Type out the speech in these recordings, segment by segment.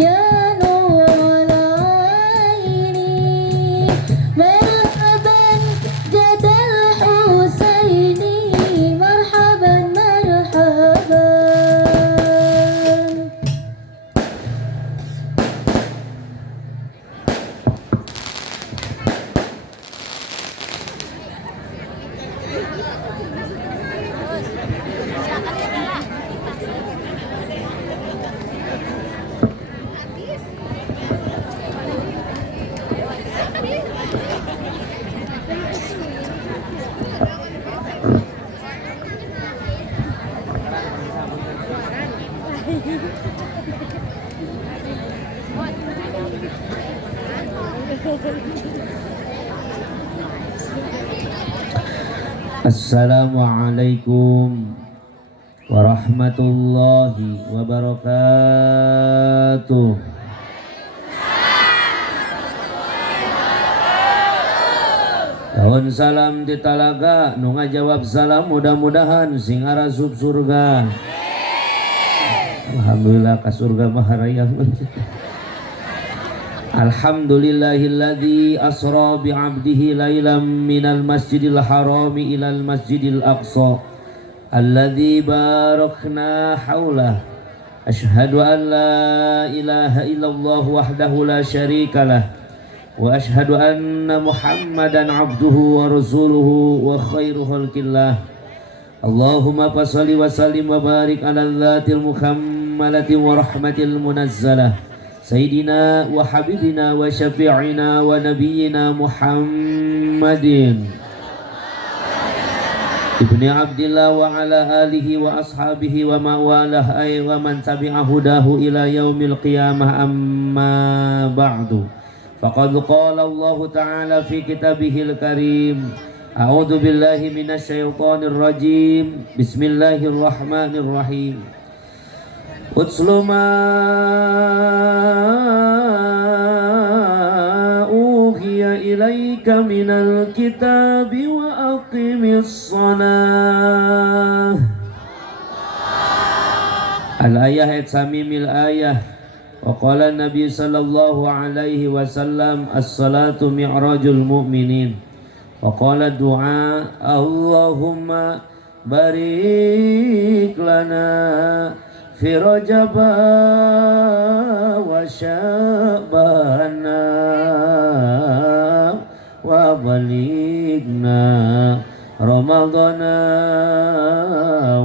يا نور عيني مرحبا جد الحسين مرحبا مرحبا. Assalamualaikum warahmatullahi wabarakatuh. Tahun salam di talaga nu ngajawab salam mudah-mudahan sing arasup surga. Alhamdulillah ka surga maharayang. Alhamdulillahilladzi asra bi'abdihi lailam minal masjidil harami ilal masjidil aqsa alladzi barakna haulah. Ashhadu an la ilaha illallah wahdahu la syarikalah wa ashhadu anna muhammadan abduhu wa rasuluhu wa khairu khalqillah. Allahumma fasalli wa sallim wa barik ala dhatil muhammalati wa rahmatil munazzalah Sayyidina wa habibina wa syafi'ina wa nabiyyina Muhammadin Ibni Abdillah wa ala alihi wa ashabihi wa mawalah ay wa man tabi'a hudahu ila yaumil qiyamah amma ba'du. Faqad qala Allah ta'ala fi kitabihil karim a'udzu billahi minasy syaithanir rajim. Bismillahirrahmanirrahim. Utslu ma uhiya ilaika minal kitabi wa aqimis shalah. Al-ayah ayat samimil ayah. Wa qala Nabi sallallahu alaihi wasallam as-salatu mi'rajul mu'minin. Wa qala du'a Allahumma barik lana fi rajaba wa sya'bana wa balighna ramadana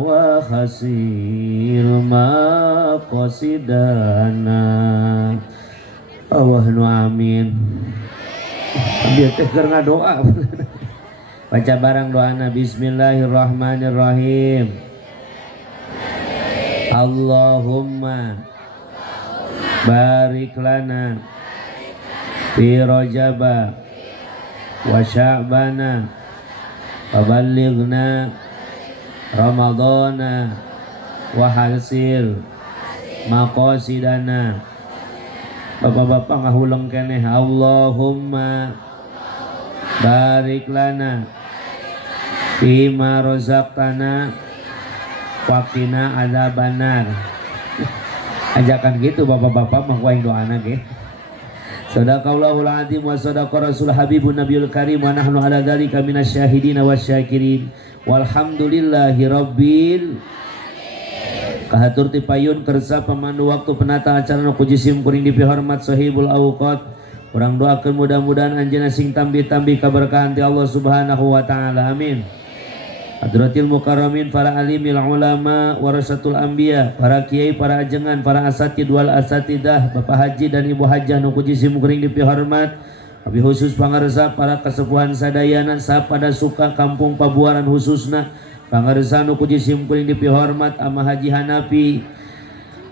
wa khasil maqasidana. Allahumma amin. Dia teh keur ngadoa. Baca barang doana. Bismillahirrahmanirrahim. Allahumma barik lana fi rajaba wa sya'bana wa ballighna ramadana wa hasil maqasidana. Bapak-bapak ngahuleng keneh. Allahumma barik lana fima razaqtana waqina adzabannar. Ajakan gitu bapak-bapak mah waing doana ge. Sadaqallahul azim wa sadaqa rasul habibun nabiyul karim wa nahnu ala dzalika minasyahidin wasyakirin walhamdulillahi rabbil kahatur ti payun kersa pemandu waktu penata acara nu kujisim kuring dipihormat sahibul awqat. Urang doakeun mudah-mudahan anjeunna sing tambi-tambi kaberkahan ti Allah Subhanahu wa taala. Amin. Hadratil mukarramin, para alimil ulama warasatul anbiya, para kiai, para ajengan, para asatid wal asatidah, bapak haji dan ibu hajah nu kujisim kuring dipihormat. Abi khusus pangaresa para kasepuhan sadayana sapada suka kampung Pabuaran khususna pangaresa nu kujisim kuring dipihormat ama Haji Hanafi,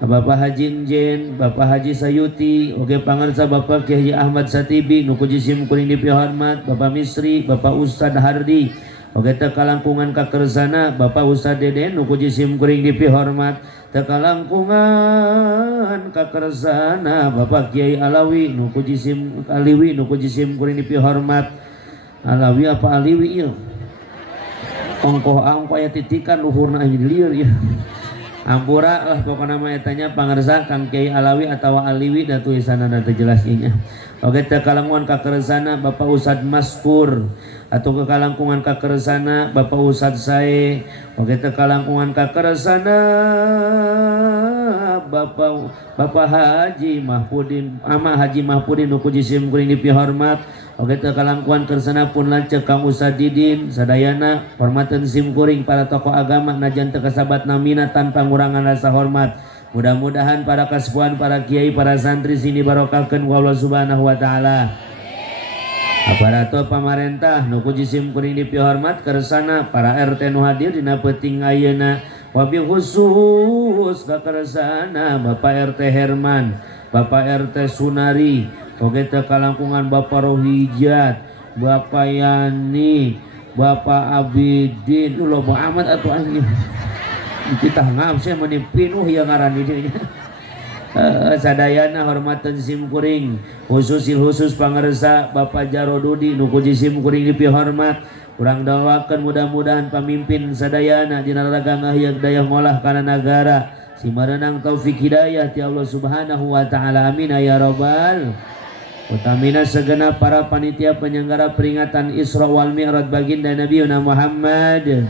Bapak Haji Njen, Bapak Haji Sayuti, oge pangarsa Bapak Kiai Ahmad Satibi nu kujisim kuring dipihormat, Bapak Misri, Bapak Ustad Hardi, oge teu kalangkungan kakersana Bapak Ustad Deden nu kujisim kuring dipihormat, teu kalangkungan kakersana Bapak Kiai Alawi nu kujisim kuring dipihormat. Alawi apa Aliwi ieu? Ongkoh aya titikan luhurna anjing lieur ya. Ampura lah pokoknya mah etanya pangarsa Kang Kiai Alawi atau Aliwi dan tulisanna teh jelas inya. Oke teh kalangkungan ka keresana Bapak Ustad Maskur atau ke kalangkungan ka keresana Bapak Ustad Sae. Oke teh kalangkungan ka keresana Bapak Haji Mahpudin Ama Haji Mahpudin nu kuji sim kuring dipihormat. Oke teh kalangkungan keresana pun lanceuk Kang Ustad Didin sadayana hormateun sim kuring para tokoh agama najan teu kasabat namina tanpa ngurangan rasa hormat. Mudah-mudahan para kasepuhan, para kiai, para santri sini barokahkeun ku Allah Subhanahu wa taala. Aparatur pamarentah nu kuji sim kuring dipihormat keresana para RT nu hadir dina peuting ayeuna wabil khusus ka keresana Bapak RT Herman, Bapak RT Sunari, oge teh kalangkungan Bapak Rohijat, Bapak Yani, Bapak Abidin, ulah amat atuh anjing. Kita ngam saya menipinuh yang ngaran ini. Sadayana hormatan sim kuring khusus pangarsa Bapak Jarodudi nu kuji sim kuring dipihormat. Urang doakeun mudah-mudahan pamimpin sadayana dina raraga ngahyeug daya ngolah kana nagara simarenang taufik hidayah ti Allah Subhanahu wa taala. Amin ya rabbal. Utamina segenap para panitia penyelenggara peringatan Isra wal Mi'raj baginda Nabiuna Muhammad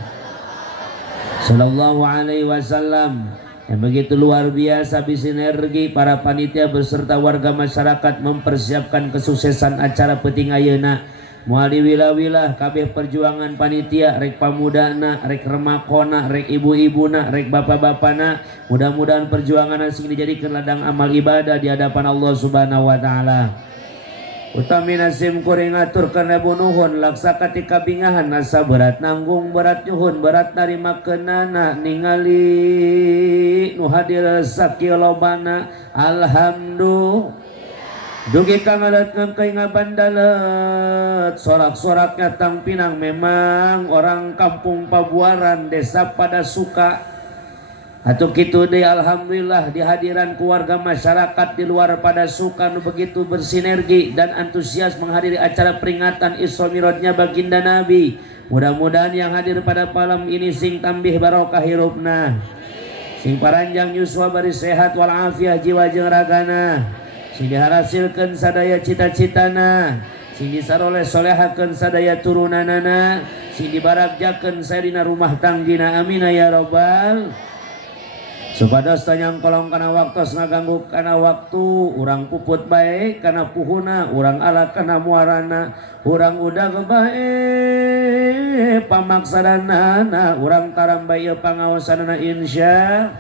sallallahu alaihi wasallam yang begitu luar biasa bisinergi para panitia beserta warga masyarakat mempersiapkan kesuksesan acara peuting ayeuna. Moal diwilah-wilah kabeh perjuangan panitia rek pamudana, rek remakona, rek ibu-ibuna, rek bapak-bapana, mudah-mudahan perjuangan sing dijadikeun ladang amal ibadah di hadapan Allah Subhanahu wa taala. Utamina sim kuring ngaturkeun rebu nuhun laksa katika bingahan asa berat nanggung berat nyuhun berat narimakeunana ningali nu hadir sakilobana alhamdulillah. Dugi kangalat ngangkai ngabandalet sorak-soraknya tang pinang memang orang kampung Pabuaran desa pada suka atau kitu deui alhamdulillah dihadiran keluarga masyarakat di luar pada suka nu begitu bersinergi dan antusias menghadiri acara peringatan Isra Mi'rajnya baginda Nabi. Mudah-mudahan yang hadir pada malam ini sing tambih barokah hirupna, sing paranjang yuswa bari sehat wal afiah jiwa jeung ragana, sing dihasilkeun sadaya cita-citana, sing disaroleh solehakeun sadaya turunanana, sing dibarakjakeun sadina rumah tanggina. Amin ya rabbal. Supados tanyang kolong kana waktos ngaganggu kana waktu urang puput bae kana puhuna urang alat kana muarana urang udag bae pamaksadanana urang taram bae pangaosanana insya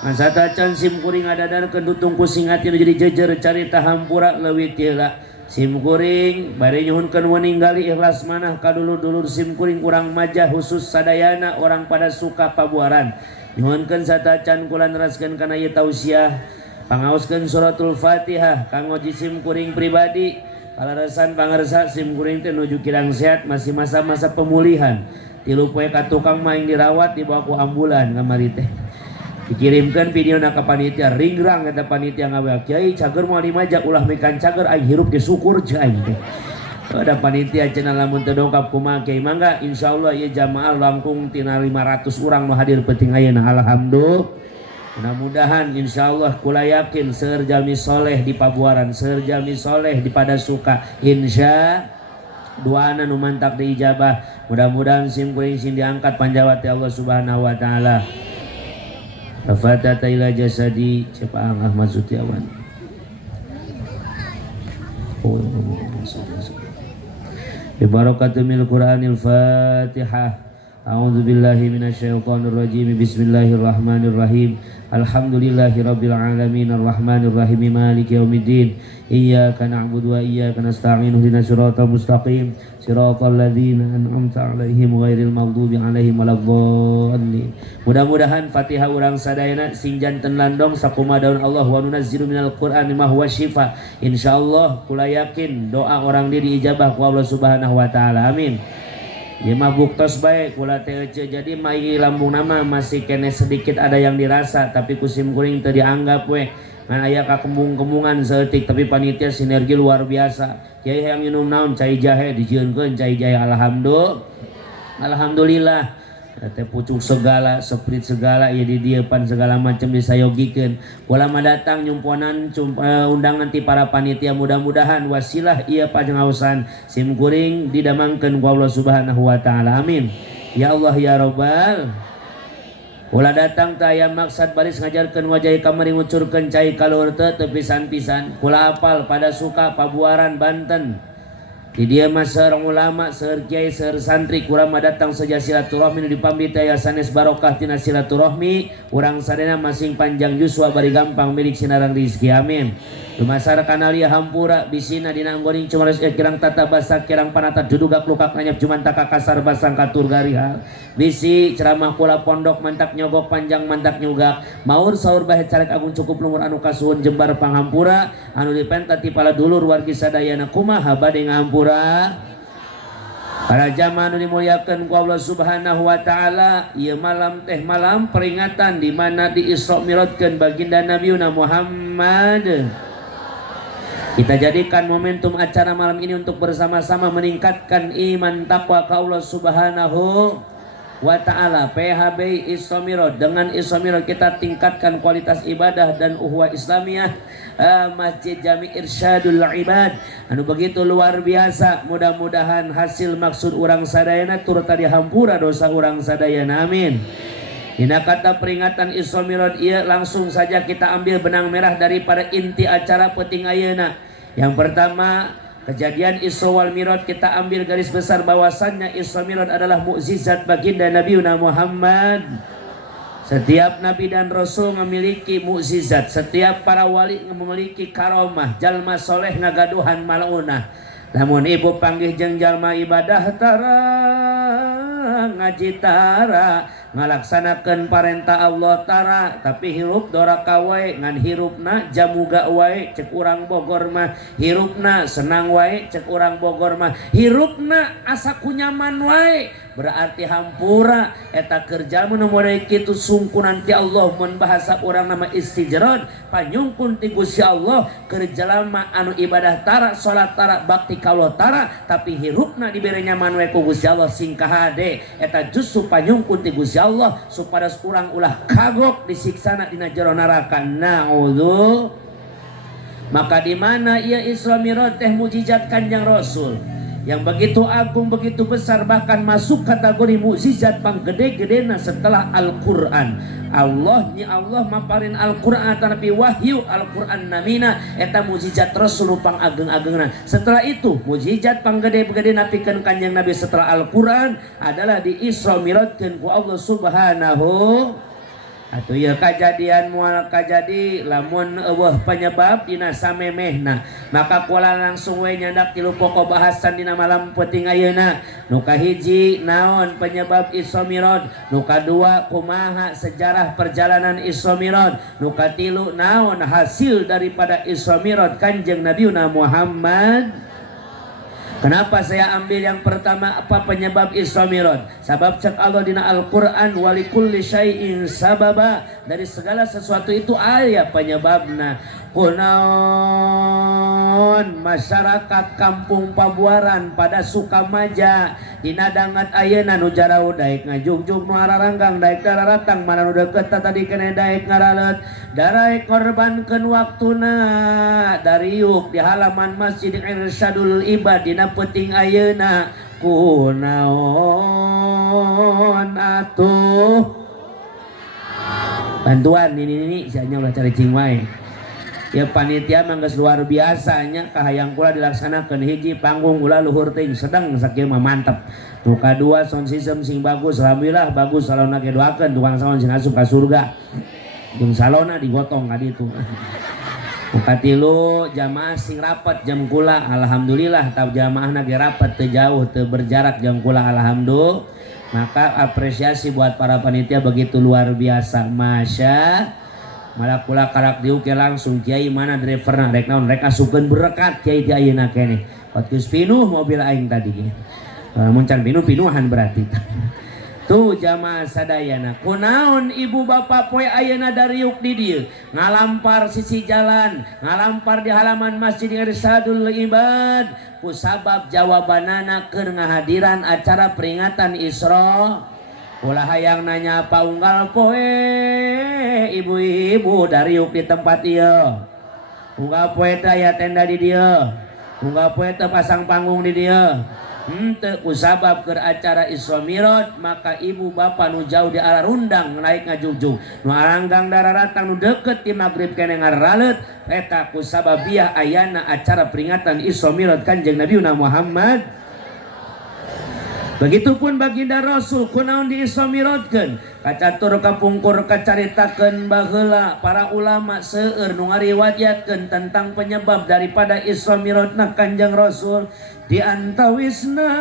ngasatacan sim kuring adadarkeun dutung kusing hati nu jadi jejer carita hampura leuwih tila sim kuring bari nyuhunkeun weninggali ikhlas manah ka dulur-dulur sim kuring urang majah khusus sadayana orang pada suka Pabuaran. Nyuhunkeun satacan kula neraskeun kana ieu tausiah pangaoskeun suratul Fatihah kanggo jisim kuring pribadi kalaresan pangarsa sim kuring teh nuju kirang sehat masih masa-masa pemulihan 3 poe ka tukang maing dirawat dibawa ku ambulan kamari teh dikirimkeun videona ka panitia ringrang eta panitia ngawe kiai cager moal dimajak ulah mekan cager aing hirup ge syukur ceu aing teh. Ada panitia cenah lamun teu dongkap kumaha kiai mangga insyaallah ieu jamaah langkung tina 500 urang nu hadir peuting ayeuna alhamdulillah. Mudah-mudahan insyaallah kula yakin seueur jalmi soleh di Pabuaran, seueur jalmi soleh di Padasuka insya doana nu mantap diijabah. Mudah-mudahan sim kuring sing diangkat panjawat ti Allah Subhanahu wa taala. Rafatata ila jasadi Cepaang Ahmad Sutiawan. Bibarakatil Qur'anil Fatihah. A'udzu billahi minasyaitonir rajim. Bismillahirrahmanirrahim. Alhamdulillahirabbil alamin arrahmanir rahim maliki yaumiddin. Iyyaka na'budu wa iyyaka nasta'in. Ihdinas siratal mustaqim. Siratal ladzina an'amta 'alaihim ghairil maghdubi 'alaihim waladdallin. Mudah-mudahan Fatihah urang sadayana sing janten landong sakumadaun Allah wa nunazzilu minal Qur'ani ma huwa syifa. Insyaallah kula yakin doa orang dia diijabah ku Allah Subhanahu wa taala. Amin. Ya mah buktos bae kula teh jadi mai lambung nama masih kene sedikit ada yang dirasa tapi kusim kuring teu dianggap we ngan aya kakembung-kembungan saeutik tapi panitia sinergi luar biasa. Kiai hayang minum naon cai jahe dijieunkeun cai jahe alhamdulillah. teh pucuk segala, seprit segala, ya di dia pan segala macam disayogikeun. Kula mah datang nyumponan undangan ti para panitia, mudah-mudahan wasilah ieu pangaosan sim kuring didamangkeun ku Allah Subhanahu wa taala. Amin. Ya Allah ya Rabbal. Kula datang teh aya maksad baris ngajarkeun wajah kamari ngucurkeun cai kaluhur teh pisan-pisan. Kula apal pada suka Pabuaran Banten. Di dia mah seorang ulama, seueur kiai, seueur santri, kurang mah datang saja silaturahmi nu dipamrit aya sanes barokah tina silaturahmi, urang sadayana masing panjang yuswa bari gampang milik sinarang rizki. Amin. Dumasar kanalia hampura bisina dina anggoning cumares kirang tata basa kirang panata dudugak lukak nanyap cuman taka kasar basang katur gariha. Bisi ceramah kula pondok mantak nyogok panjang mantak nyugak. Maur saur bahe carek agung cukup lumur anu kasuhun jembar panghampura anu dipenta ti pala dulur wargi sadayana kumaha bade ngahampura. Para jamaah anu dimuliakeun ku Allah Subhanahu wa taala, ieu malam teh malam peringatan di mana di Isra Mi'rajkeun baginda Nabiuna Muhammad. Kita jadikan momentum acara malam ini untuk bersama-sama meningkatkan iman takwa ke Allah Subhanahu wa ta'ala. PHB Isra Mi'raj, dengan Isra Mi'raj kita tingkatkan kualitas ibadah dan uhwah Islamiyah. Masjid Jami Irsyadul Ibad anu begitu luar biasa. Mudah-mudahan hasil maksud urang sadayana turut tadi hampura dosa urang sadayana. Amin. Dina kata peringatan Isra Mi'raj ieu langsung saja kita ambil benang merah daripada inti acara peuting ayeuna. Yang pertama, kejadian Isra wal Mi'raj kita ambil garis besar bahwasannya Isra Mi'raj adalah mukjizat baginda Nabiuna Muhammad. Setiap nabi dan rasul memiliki mukjizat, setiap para wali memiliki karomah, jalma soleh ngagaduhan malaunah. Namun ibu panggih jeung jalma ibadah tara ngaji tara ngalaksanakeun parentah Allah tara, tapi hirup doraka wae ngan hirupna jamuga wae cek urang Bogor mah, hirupna senang wae cek urang Bogor mah, hirupna asa kunyaman wae, berarti hampura eta kerja mun model kitu sungkunan ti Allah mun bahasa urang nama istijrad panyungkun ti Gusti Allah keur jalma anu ibadah tara salat tara bakti ka Allah tara tapi hirupna dibere nyaman wae ku Gusti Allah singkah hade eta justru panyungkun ti Gusti Allah supados urang ulah kagok disiksana dina jero neraka. Naudzu. Maka di mana ia Isra Mi'raj teh mukjizat Kanjeng Rasul yang begitu agung, begitu besar, bahkan masuk kategori mukjizat panggede-gedena setelah Al-Qur'an. Allah maparin Al-Qur'an tanapi wahyu Al-Qur'an namina eta mukjizat Rasul pang ageng-agengna. Setelah itu mukjizat panggede-gede napikeun Kanjeng Nabi setelah Al-Qur'an adalah di Isra Mi'rajkeun ku Allah Subhanahu. Atuh ya kajadian mual kajadi lamun eueuh penyebab dina samemehna maka kula langsung we nyandak tilu pokok bahasan dina malam peuting ayeuna. Nu kahiji naon penyebab Isra Mi'raj, nu kadua kumaha sejarah perjalanan Isra Mi'raj, nu katilu naon hasil daripada Isra Mi'raj Kanjeng Nabiuna Muhammad. Kenapa saya ambil yang pertama apa penyebab Isra Mi'raj? Sabab cek Allah dina Al-Qur'an walikulli syai'in sababa, dari segala sesuatu itu aya penyebabna. Kunaon masyarakat kampung Pabuaran pada Sukamaja dina dangat ayeuna nu jarau daek ngajugjug nu araranggang daek dararatang mana nu deukeut tadi kene daek ngaralet daek korbankeun waktuna dariuk di halaman Masjid Irsyadul Ibad dina peuting ayeuna. Kunaon atuh bantuan ini sianya ulah cari cing wae. Ya panitia mah geus luar biasanya kahayang kula dilaksanakeun hiji panggung kula luhur teuing sedeng sakieu mah mantep. Nu kadua sound system sing bagus alhamdulillah bagus salona ge doakeun tukang sound sing asup ka surga. Jeung salona digotong ka ditu. Nu katilu jamaah sing rapat jam kula alhamdulillah tah jamaahna ge rapat teu jauh teu berjarak jam kula alhamdulillah. Maka apresiasi buat para panitia begitu luar biasa. Masya malah kula karak diuke langsung kiai mana driverna rek naon rek asupkeun berkat kiai ti ayeuna keneh patus pinuh mobil aing tadi muncan pinuhan berarti tuh jamaah sadayana kunaon ibu bapak poe ayeuna dariuk di dieu ngalampar sisi jalan ngalampar di halaman Masjid Irsyadul Ibad ku sabab jawabanana keur ngahadiran acara peringatan Isra Ulah hayang nanya apa unggal poe ibu-ibu dari yuk di tempat ieu. Unggal poe teh aya tenda di dieu. Unggal poe teh pasang panggung di dieu. Henteu kusabab keur acara Isra Mi'raj maka ibu bapa nu jauh di arah rundang naik ngajujug. Nu aranggang dararatang nu deukeut ti magrib keneh ngaraleut eta kusabab biah ayana acara peringatan Isra Mi'raj Kanjeng Nabi Muhammad. Begitupun baginda Rasul kunaon di Isra Mi'rajkeun kacatur kapungkur kacaritakeun baheula para ulama seueur nu ngariwayatkeun tentang penyebab daripada Isra Mi'rajna Kanjeng Rasul di antawisna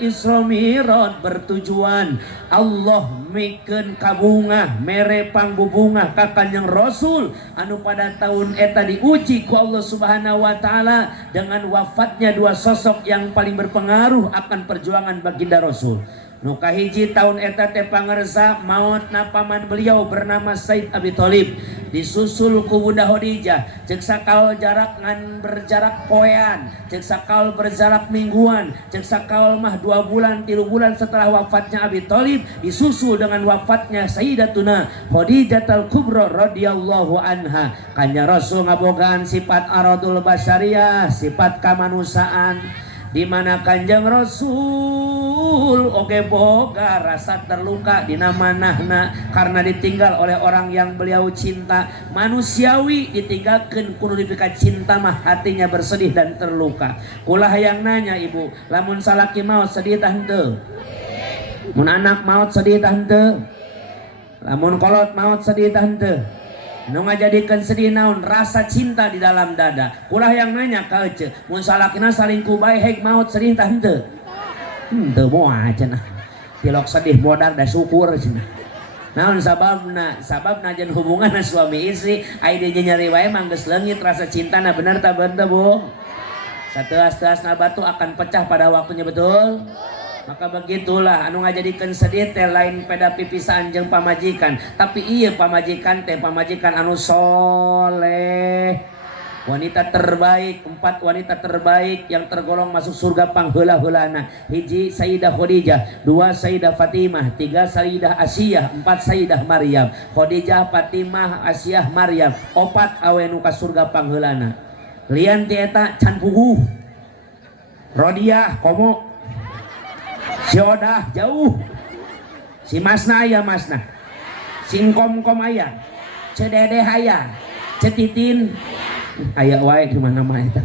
Isra Mi'raj bertujuan Allah mikeun kabungah mere pangbubungah ka Kanjeng Rasul anu pada tahun eta diuji ku Allah Subhanahu wa taala dengan wafatnya dua sosok yang paling berpengaruh akan perjuangan baginda Rasul. Nu kahiji tahun eta teh pangarsa mautna paman beliau bernama Said Abi Thalib disusul ku Bunda Khadijah ceuk sakaul jarak ngan berjarak poean ceuk sakaul berjarak mingguan ceuk sakaul mah 2 bulan 3 bulan setelah wafatnya Abi Thalib disusul dengan wafatnya Sayyidatuna Khadijah Al-Kubra radhiyallahu anha. Kanjeng Rasul ngabogaan sifat aradul basyariyah sifat kamanusiaan di mana Kanjeng Rasul oge boga rasa terluka dina manahna karena ditinggal oleh orang yang beliau cinta. Manusiawi ditinggalkeun kudu dipika cinta mah hatinya bersedih dan terluka. Kula hayang nanya ibu, lamun salaki maot sedih tah henteu? Mun anak maot sedih tah henteu? Lamun kolot maot sedih tah henteu? Nu ngajadikeun sedih naon rasa cinta di dalam dada. Kulah yang nanya ka ece mun salakina salingkuh bae heg maot sedih tah henteu? Teu moal cenah. Tilok sedih modal da syukur cenah. Naon sababna? Sababna jeung hubunganna suami istri aya di nyeri wae mah geus leungit rasa cintana bener tah beuntu Bu? Sateas-teasna batu akan pecah pada waktunya betul? Maka begitulah anu ngajadikeun sedih teh lain peda pipisan jeung pamajikan tapi ieu pamajikan teh pamajikan anu soleh. Wanita terbaik, 4 wanita terbaik yang tergolong masuk surga pangheula-heulana. Hiji Sayyidah Khadijah, 2 Sayyidah Fatimah, 3 Sayyidah Asiyah, 4 Sayyidah Maryam. Khadijah, Fatimah, Asiyah, Maryam, 4 awe nu ka surga pangheulana. Lian ti eta can puguh. Rodiah komo si Odah jauh, si Masna aya Masna, si Kom aya, Cedede aya, Cetitin aya wae di mana-mana eta.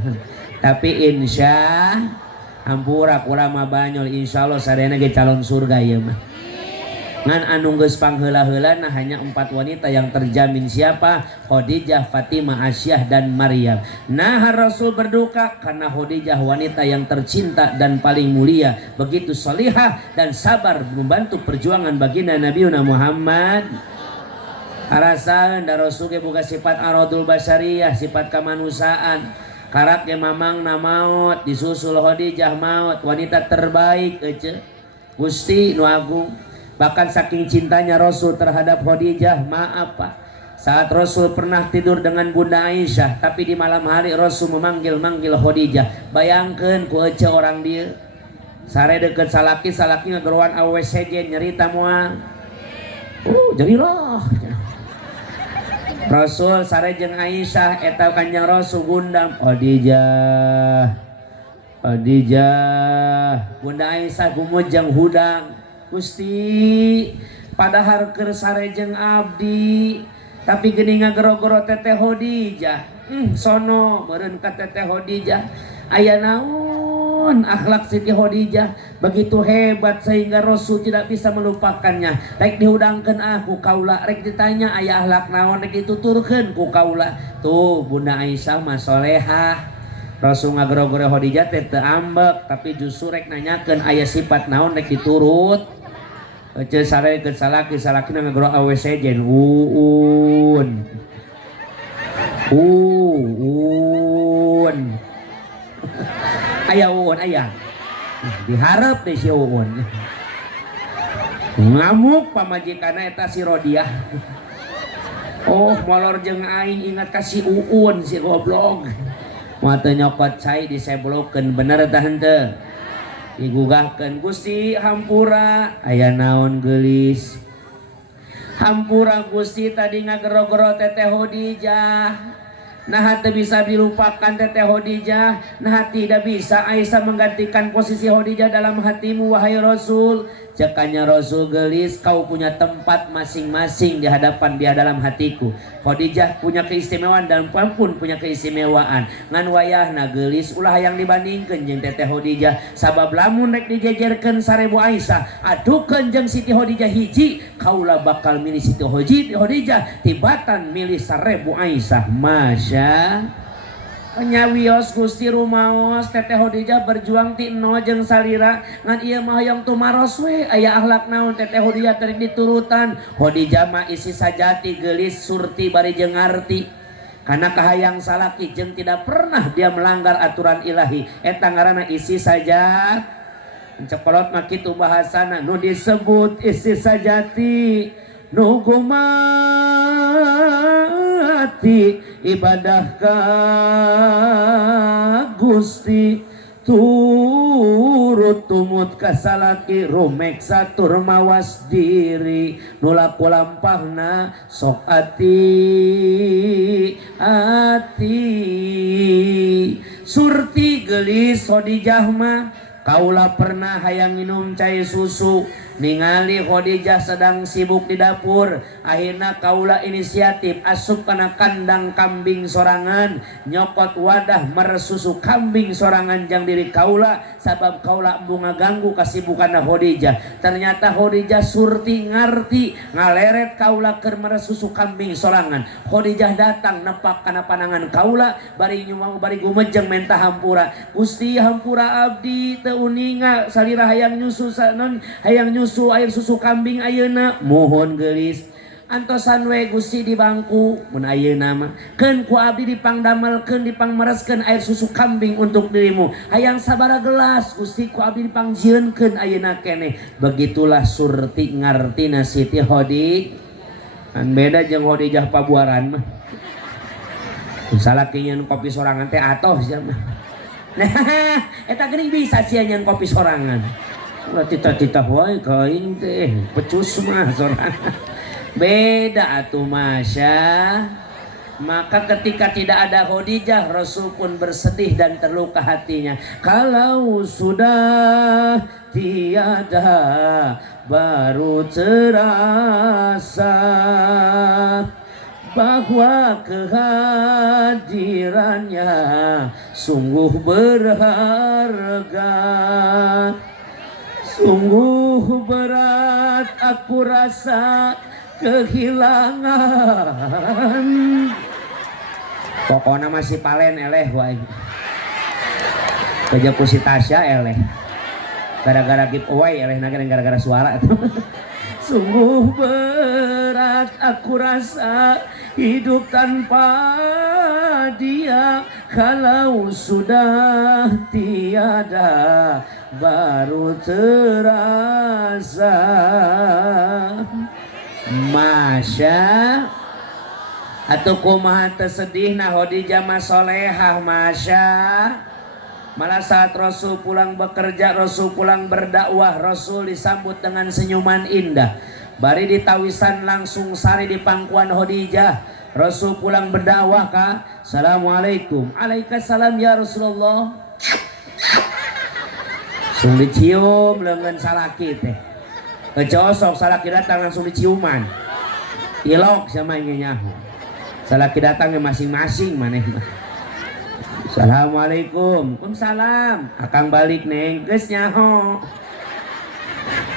Tapi insya hampura ulama Banyol insyaallah sadayana ge calon surga ieu mah. Ngan anu geus pangheula-heulana hanya 4 wanita yang terjamin siapa? Khadijah, Fatimah, Asyah dan Maryam. Nah Rasul berduka karena Khadijah wanita yang tercinta dan paling mulia, begitu salihah dan sabar membantu perjuangan baginda Nabi Muhammad. Arasaeun da Rasul ge boga sifat aradul basyariyah, sifat kemanusiaan. Karak ge mamangna maot, disusul Khadijah maot, wanita terbaik ece. Gusti nu agung. Bahkan saking cintanya Rasul terhadap Khadijah, maaf Pak, saat Rasul pernah tidur dengan Bunda Aisyah, tapi di malam hari Rasul memanggil-manggil Khadijah. Bayangkeun ku ece orang dia sare deket salaki ngageruan awewe sejen nyerita moal. Jadilah Rasul sare jeung Aisyah eta Kanjeng Rasul gundam Khadijah. Bunda Aisyah gumujeng hudang. Gusti padahal keur sare jeung abdi tapi geuning ngagero-gero teteh Khadijah. Sono meureun ka teteh Khadijah. Aya naon akhlak Siti Khadijah begitu hebat sehingga Rasul tidak bisa melupakannya. Rek dihudangkeun aku kaula, rek ditanya aya akhlak naon rek dituturkeun ku kaula. Tuh Bunda Aisyah mah solehah. Rasul ngagero-gero Khadijah teh teu ambek tapi justru rek nanyakeun aya sifat naon rek diturut. Ece sare ke salakina ngagero awe sejen uun. Aya uun aya. Diharap deh si uun. Ngamuk pamajikanna eta si Rodiah. Oh molor jeung aing ingat ka si uun si goblok. Moal teu nyokot cai diseblokeun bener tah henteu? digugahkeun Gusti hampura aya naon geulis. Hampura Gusti tadi ngagero-gero Teteh Khadijah. Nah teu bisa dilupakan Teteh Khadijah. Nah tidak bisa Aisyah menggantikan posisi Khadijah dalam hatimu wahai Rasul. Cekanya Rasul gelis, kau punya tempat masing-masing di hadapan dia dalam hatiku. Khadijah punya keistimewaan dan pun punya keistimewaan. Ngan wayahna gelis ulah yang dibandingkeun jeung Teteh Khadijah. Sabab lamun rek dijejerkeun 1000 Aisyah, adukeun jeung Siti Khadijah hiji, kaulah bakal milih Siti Khadijah tibatan milih 1000 Aisyah. Masya penyawios Gusti rumaos Teteh Khadijah berjuang ti eno jeung salira ngan ieu mah hoyong tumaros we aya akhlak naon Teteh Khadijah teu diturutan. Khadijah mah isi sajati geulis surti bari jeung ngarti kana kahayang salaki jeung tidak pernah dia melanggar aturan ilahi eta ngaranna isi sajat. Cekolot mah kitu bahasana nu disebut isi sajati nu gumati ibadah ka Gusti turut tumut kasalaki rumeksa tur mawas diri nulaku lampahna sok ati surti gelis Khadijah mah kaula pernah hayang minum cai susu ningali Khadijah sedang sibuk di dapur. Akhirna kaula inisiatif asup kana kandang kambing sorangan nyokot wadah meresusu kambing sorangan jang diri kaula sabab kaula embung ngaganggu kasibukanna Khadijah. Ternyata Khadijah surti ngarti ngaleret kaula keur meresusu kambing sorangan. Khadijah datang nepak kana panangan kaula bari nyumang bari gumejeng menta hampura. Gusti hampura abdi teu uninga salira hayang nyusu sanon hayang nyusu air susu kambing ayeuna mohon geulis antosan we Gusti di bangku mun ayeuna mah keun ku abdi dipangdamelkeun dipangmereskeun air susu kambing untuk dirimu hayang sabaraha gelas Gusti ku abdi dipangjieunkeun ayeuna keneh. Begitulah surti ngartina Siti Khadijah kan beda jeung Khadijah pabuaran mah salaki nyeun kopi sorangan teh atoh sia mah nah eta geuning bisa sia nyeun kopi sorangan. Tita-tita wae kain teh pecus mah sorangan. Beda atuh Masya. Maka ketika tidak ada Khadijah, Rasul pun bersedih dan terluka hatinya. Kalau sudah tiada baru terasa bahwa kehadirannya sungguh berharga. Sungguh berat aku rasa kehilangan. Pokoknya masih palen eleh wae. Kerja ku si Tasya eleh. Gara-gara giveaway eleh na gara-gara suara itu. Sungguh berat aku rasa hidup tanpa dia. Kalau sudah tiada baru terasa. Masya atuh kumaha teu sedihna Khadijah mah solehah. Masya malah saat Rasul pulang bekerja, Rasul pulang berdakwah, Rasul disambut dengan senyuman indah. Bari ditawisan langsung sari di pangkuan Khadijah. Rasul pulang berdakwah ka, Assalamualaikum. Waalaikumsalam ya Rasulullah. Langsung dicium leungeun salaki teh. Kecosok salaki datang langsung diciuman. Ilok sama ini nyaho. Salaki datangnya masing-masing maneh mah. Assalamualaikum. Waalaikumsalam. Akang balik neng geus nyaho.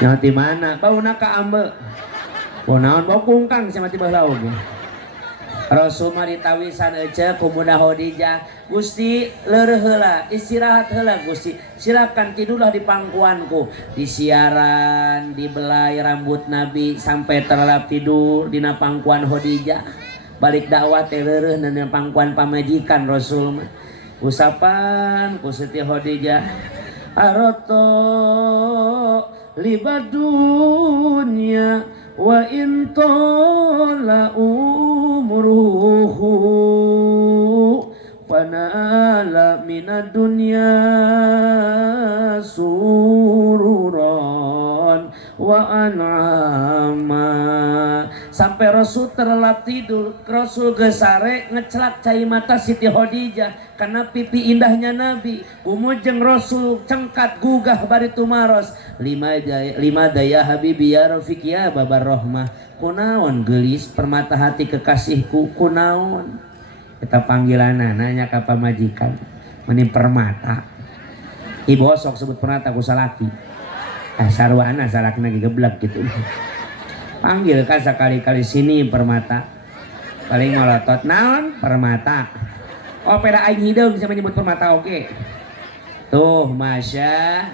Nyaho ti mana? Bauna ka ambe. Bau naon bau kungkang sama ti beula oge. Rasul mah ditawisan ece ku Bunda Khadijah. Gusti leureuh heula, istirahat heula Gusti. Silakan tidurlah di pangkuanku. Disiaran, dibelai rambut Nabi sampai terlelap tidur dina pangkuan Khadijah. Balik dakwah teh leureuh dina pangkuan pamajikan Rasul mah. Usapan ku Siti Khadijah. Aroto libadunya wa in tola umruhu fana nala minad dunya sururan wa an'ama. Sampai Rasul terlelap tidur, Rasul gesare ngecelak cai mata Siti Khadijah karena pipi indahnya Nabi. Umujeng Rasul cengkat gugah bari tumaros, lima daya habibi ya rafiq ya babar rahmah. Kunaon gelis permata hati kekasihku, kunaon kita panggilanna nanya ka pamajikan meni permata ibu sok sebut permata ku salaki sarwana salaki lagi geblek gitu. Panggil ka sekali-kali sini permata paling molotot naon permata. Oh peda aing hideung bisa menyebut permata oke. Tuh masya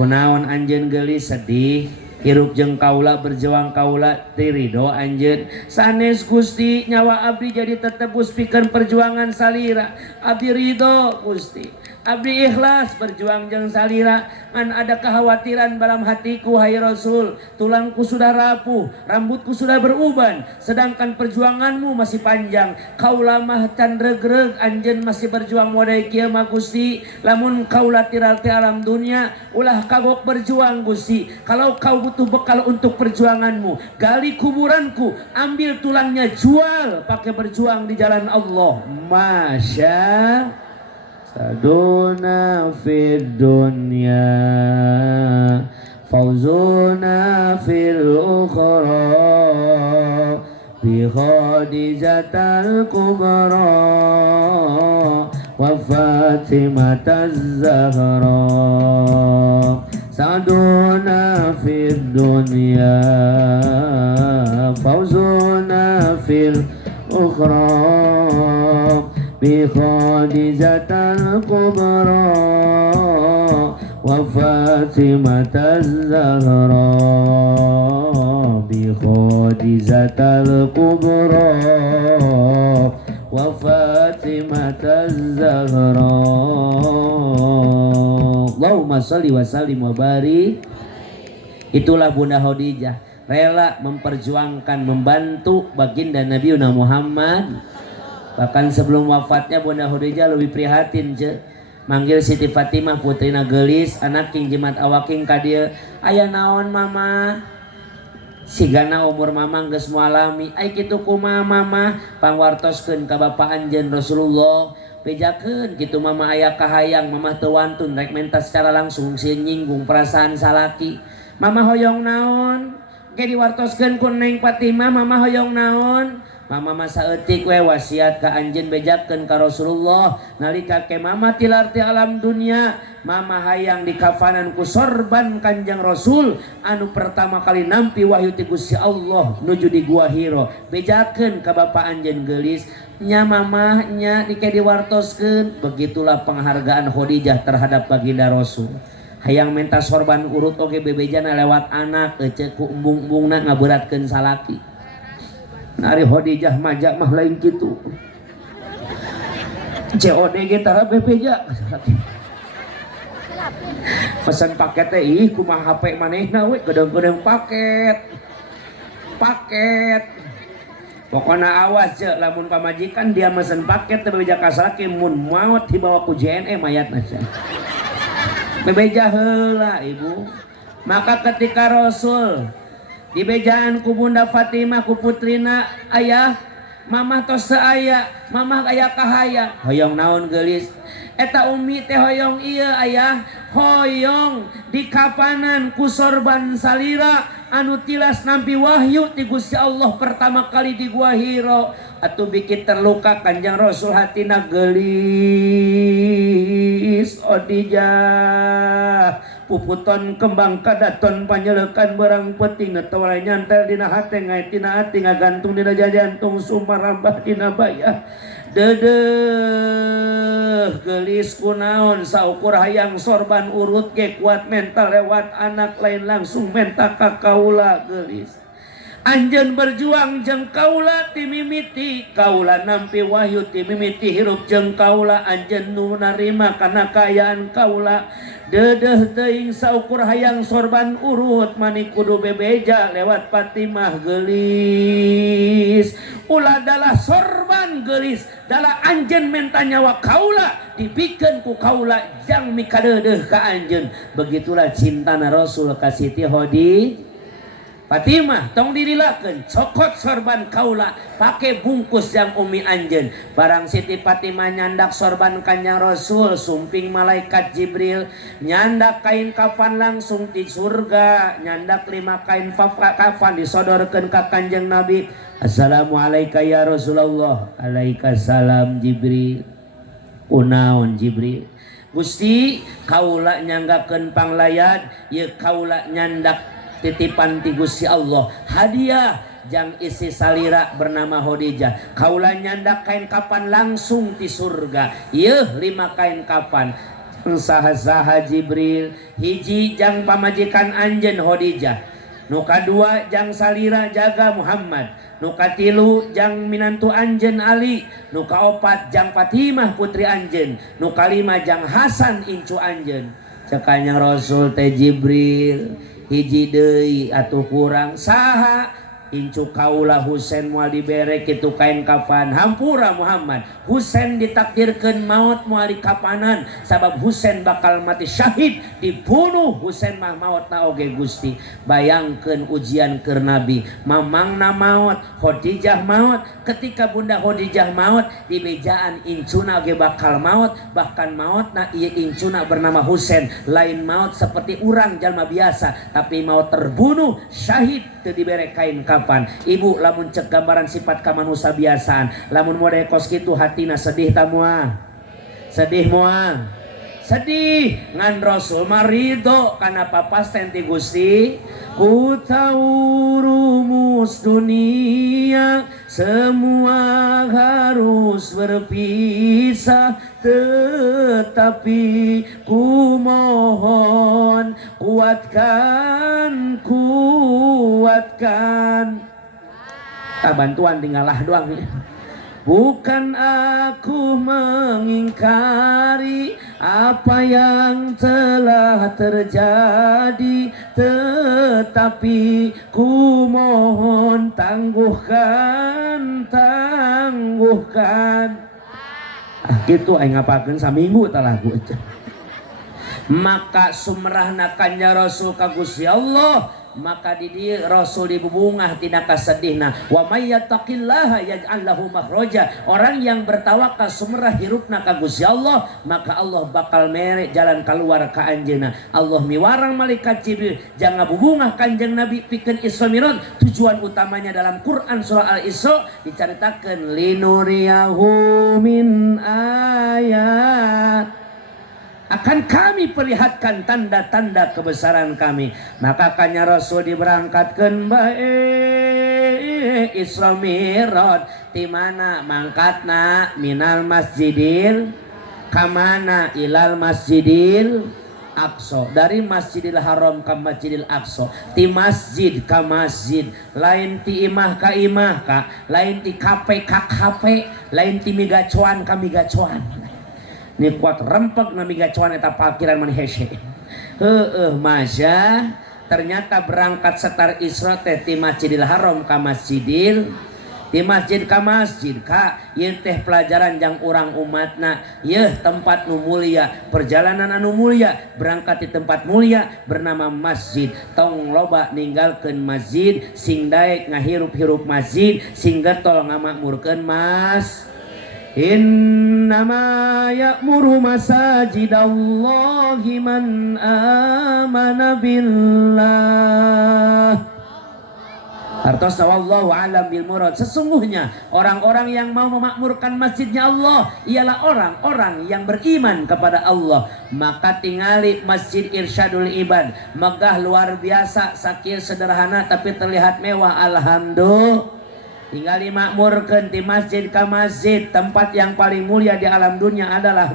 kunaon anjeun gelis sedih hirup jeung kaula berjuang kaula tirido anjeun sanes Gusti nyawa abdi jadi tetebus pikeun perjuangan salira abdi ridho Gusti abdi ikhlas berjuang jeung salira ngan ada kekhawatiran dalam hatiku hai Rasul tulangku sudah rapuh rambutku sudah beruban sedangkan perjuanganmu masih panjang kaula mah can regreg anjeun masih berjuang modai kieu mah Gusti lamun kaula tiral ti alam dunia ulah kagok berjuang Gusti kalau kau butuh bekal untuk perjuanganmu gali kuburanku ambil tulangnya jual pakai berjuang di jalan Allah. Masya saduna fid dunya fauzuna fil ukhra bi khadijatal kubra wa fatimataz zahra saduna fid dunya fauzuna fil ukhra bi khadijatal kubra wa fatimataz zahra bi khadijatal kubra wa fatimataz zahra. Allahumma sholli wa sallim wa barik. Itulah Bunda Khadijah rela memperjuangkan membantu baginda Nabi Muhammad. Bahkan sebelum wafatnya Bunda Khadijah lebih prihatin manggil Siti Fatimah putrina gelis anak king jimat awaking ka dieu aya naon mama sigana umur mamang geus mualami ai kitu kumaha mama pangwartoskeun ka bapa anjeun Rasulullah bejakeun kitu mama aya kahayang mama teu wantun rek menta secara langsung sieun nyinggung perasaan salaki mama hoyong naon ge diwartoskeun ku Neng Fatimah mama hoyong naon mama masa etik we wasiat ka anjeun bejakeun ka Rasulullah nalika ke mama tilar ti alam dunia mama hayang dikafanan ku sorban Kanjeng Rasul anu pertama kali nampi wahyu ti Gusti Allah nuju di Gua Hiro bejakeun ka bapa anjeun geulis nya mama nya dike diwartoskeun. Begitulah penghargaan Khadijah terhadap baginda Rasul hayang menta sorban urut oge bebejana lewat anak ece ku embung-embungna ngaberatkeun salaki. Nari Khadijah majak mah lain gitu COD tara bebeja pesan paket teh ih kumaha HP manehna we gedeng-gedeng paket pokona awas cek lamun pamajikan dia mesen paket teh bebeja ka salaki mun maot dibawa ku JNE mayatna cek bebeja heula ibu. Maka ketika Rasul di bejaan ku Bunda Fatimah ku putrina ayah mamah tos teu aya mamah aya kahaya hoyong naon geulis eta umi teh hoyong ieu ayah hoyong di kapanan ku sorban salira anu tilas nampi wahyu ti Gusti Allah pertama kali di Gua Hiro atuh bikin terluka Kanjeng Rasul hatina geulis Khadijah puputon kembang kadaton panyelekan barang penting netawala nyantel dina hate ngai tina ati ngagantung dina jantung sumarambah dina bayah dedeh geulis kunaon saukur hayang sorban urut ge kuat mental lewat anak lain langsung menta ka kaula geulis anjeun berjuang jeung kaula ti mimiti kaula nampi wahyu ti mimiti hirup jeung kaula anjeun nu narima kana kaayaan kaula dedeh teuing saukur hayang sorban urut mani kudu bebeja lewat Fatimah geulis ulah adalah sorban gelis dalah anjeun menta nyawa kaula dipikeun ku kaula jang mikadeudeuh ka anjeun. Begitulah cintana Rasul ka Siti Fatimah. Tong dirilakeun cokot sorban kaula pake bungkus jang umi anjeun. Barang Siti Fatimah nyandak sorban kanjeng Rasul sumping malaikat Jibril, nyandak kain kafan langsung di surga, nyandak 5 kain kafan disodorkeun ka kanjeng Nabi. Assalamualaikum ya Rasulullah. Alaikasalam Jibril. Unaon Jibril? Gusti kaula nyanggakeun panglayad ye kaula nyandak titipan ti Gusti Allah hadiah jang isi salira bernama Khadijah. Kaula nyandak kain kapan langsung ti surga yeuh 5 kain kapan. Saha-saha Jibril, hiji jang pamajikan anjeun Khadijah, nu kadua jang salira jaga Muhammad, nu katilu jang minantu anjeun Ali, nu kaopat jang Fatimah putri anjeun, nu kalima jang Hasan incu anjeun. Cekanya Rasul teh Jibril, hiji deui atuh kurang saha incu kaula Husain moal dibere kitu kain kafan. Hampura Muhammad, Husain ditakdirkeun maut moal dikapanan sabab Husain bakal mati syahid dibunuh. Husain mah mautna oge Gusti. Bayangkeun ujian keur Nabi, mamangna maut, Khadijah maut. Ketika Bunda Khadijah maut di mejaan incuna oge bakal maut, bahkan mautna ieu incuna bernama Husain lain maut seperti urang jalma biasa tapi maut terbunuh syahid teu dibere kain kapan. Ibu lamun cek gambaran sifat kamanusa biasaan, lamun model kos kitu hatina sedih ta moal? Sedih moal? Sedih. Ngan Rasul marido kana papasten ti Gusti. Ku tahu rumus dunia semua harus berpisah, tetapi ku mohon kuatkan bantuan tinggallah doang. Bukan aku mengingkari apa yang telah terjadi, tetapi ku mohon tangguhkan. Gitu aing ngapakeun saminggu tah lagu. Maka sumrahna kanjeng Rasul ka Gusti Allah, maka di dieu Rasul dibubungah tina kasedihna. Wa may yattaqillaha yaj'al lahu makhraja. Orang yang bertawakal sumrah hirupna ka Gusti Allah, maka Allah bakal mere jalan keluar ka anjeunna. Allah miwarang malaikat Jibril jangan bubungah kanjeng Nabi pikeun Isra Mi'raj. Tujuan utamanya dalam Quran surah Al-Isra dicaritakeun linuriyahu min ayat, akan kami perlihatkan tanda-tanda kebesaran kami. Maka kanya Rasul diberangkatkan bae Isra Mi'raj di mana mangkatna minal masjidil kamana ilal masjidil Aqsa, dari Masjidil Haram ke Masjidil Aqsa, ti masjid ka masjid, lain ti imah ka imah ka, lain ti kafe ka kafe, lain ti migacoan ka migacoan. Ni kuat rempeg na migacoan eta parkiran man hese. Maja ternyata berangkat setar Isra teh ti Masjidil Haram ka Masjidil, di masjid ka masjid ka ieu teh pelajaran jang urang umatna. Yeuh tempat nu mulia, perjalanan anu mulia, berangkat di tempat mulia bernama masjid. Tong loba ninggalkeun masjid, sing daek ngahirup-hirup masjid, sing getol ngamakmurkeun mas. Innama ya'muru masajidallahi man amana billah. Artos wallahu alam bil murad. Sesungguhnya orang-orang yang mau memakmurkan masjidnya Allah ialah orang-orang yang beriman kepada Allah. Maka tingali Masjid Irsyadul Ibad, megah luar biasa, saking sederhana tapi terlihat mewah. Alhamdulillah. Tinggal dimakmurkan di masjid ke masjid. Tempat yang paling mulia di alam dunia adalah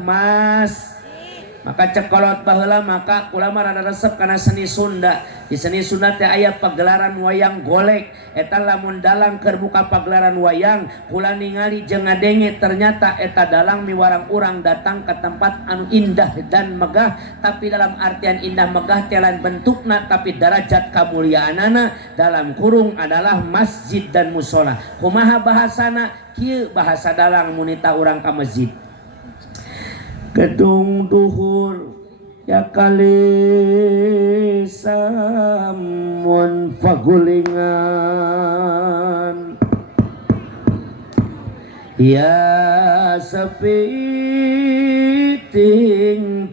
Maka cekolot baheula maka ulama rada resep kana seni Sunda. Di seni Sunda teh aya pagelaran wayang golek. Eta lamun dalang keur buka pagelaran wayang, kula ningali jeung ngadenge ternyata eta dalang miwarang urang datang ke tempat anu indah dan megah, tapi dalam artian indah megah teh lain bentukna tapi derajat kamuliaanana dalam kurung adalah masjid dan musola. Kumaha bahasana? Kieu bahasa dalang munita urang ka masjid. Gedung duhur ya kali samun pagulingan ya sepiting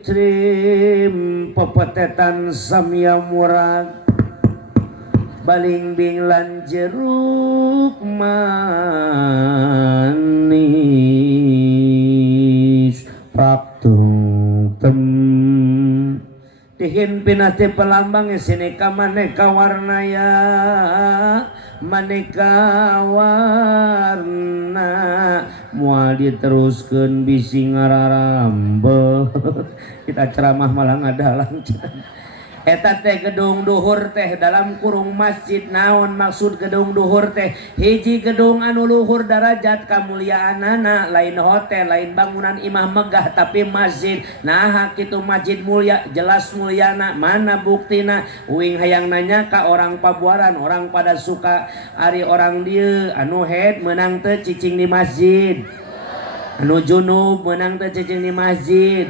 trim pepetetan samya murag balingbing lan jeruk manis paktung tem dihin pinasti pelambang sineka maneka warnaya maneka warna moal diteruskeun bisi ngararambe kita ceramah malah ngadalang eta teh gedung duhur teh dalam kurung masjid. Naon maksud gedung duhur teh? Hiji gedung anu luhur derajat kamuliaanana, lain hotel, lain bangunan imah megah tapi masjid. Nah kitu masjid mulia, jelas mulyana. Mana buktina? Uing hayang nanya ka orang Pabuaran, orang pada suka ari orang dieu anu head menang teu cicing di masjid, anu junub menang teu cicing di masjid,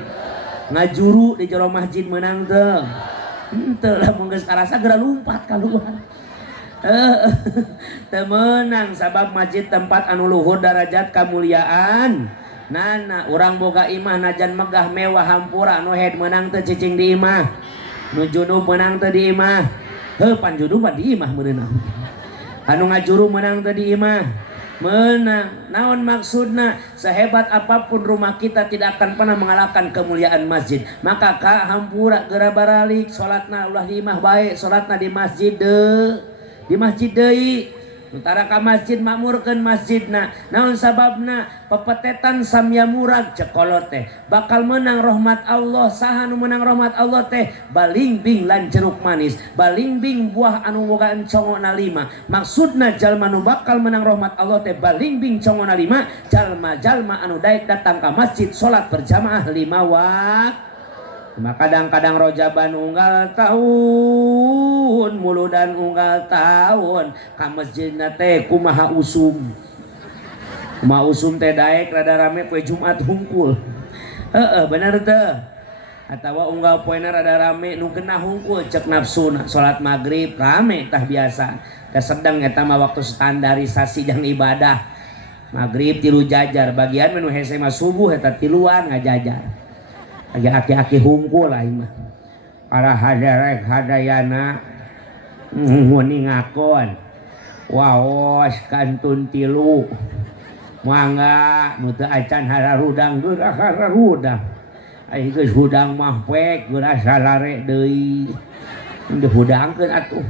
ngajuru di jero masjid menang teu. Henteu lah mun geus karasa geura lumpat keluar. Teu meunang sabab masjid tempat anu luhur derajat kamuliaan. Nana urang boga imah najan megah mewah hampura anu head meunang teu cicing di imah. Nu junub meunang teu di imah. Heuh pan junub di imah meureunna. Anu ngajuru meunang teu di imah. Menang. Naon maksudna? Sehebat apapun rumah kita tidak akan pernah mengalahkan kemuliaan masjid. Maka ka hampura geura baralik salatna ulah di imah bae, salatna di masjid deui. Utara ka masjid makmurkeun masjidna. Naon sababna? Pepetetan samya murag cekolot teh bakal menang rahmat Allah. Saha nu menang rahmat Allah teh? Balingbing lan jeruk manis. Balingbing buah anu boga encongona 5. Maksudna jalma nu bakal menang rahmat Allah teh balingbing congona 5, jalma-jalma anu daek datang ka masjid salat berjamaah 5 waktu. Kadang-kadang rojaban unggal tahun, muludan unggal tahun ka masjidna teh kumaha usum. Kumaha usum teh daek rada rame poe Jumat hungkul. Bener teu. Atawa unggal poena rada rame nu kena hungkul cek nafsuna. Salat maghrib rame tah biasa. Da sedeng eta mah waktu standarisasi jang ibadah. Maghrib tilu jajar, bagian menu hese mah subuh eta tiluan ngajajar. Lagi aki-aki hungkul lah imah. Para hadarek hadayana nguni ngakon. Waos kantun tilu. Mangga nu teu acan hararudang geura hararudang. Ai geus hudang mah pek geura salare deui. Teu hudangkeun atuh.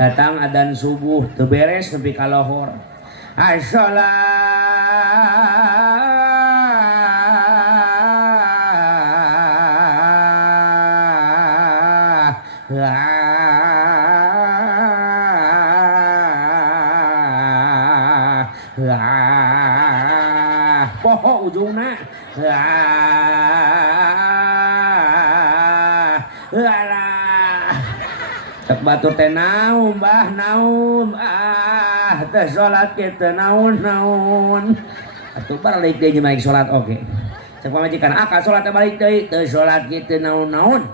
Datang adzan subuh teu beres nepi ka lohor. As-salat poho ujungna cek batur teh naon mbah naon teh salat kitu naon atuh balik deui maik salat oge cek pamajikan ka salat teh balik deui teu salat kitu naon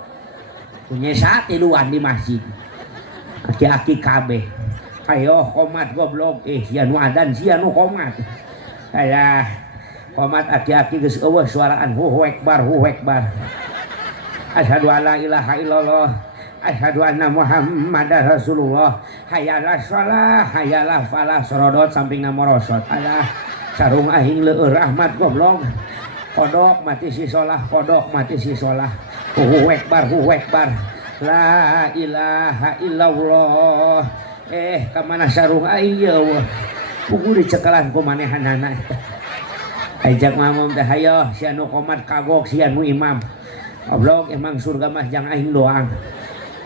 punya saat tiluan di masjid aki-aki kabeh. Ayo komat goblok sia nu adan sia nu komat. Alah komat aki-aki geus eueuh suaraan Allahu Akbar Allahu Akbar. Asyhadu alla ilaha illallah asyhadu anna Muhammadar Rasulullah. Hayalah shalah hayalah falah sorodot sampingna morosot. Alah sarung aing leueur rahmat goblok. Kodok mati si sholah, kodok mati si sholah. Allahu Akbar Allahu Akbar. La ilaha illallah. Kamana sarung aing yeuh. Pugu dicekalan ku manehanana. Ajak mamam teh hayo si anu qomat kagok si anu imam. Goblok emang surga mah jang aing doang.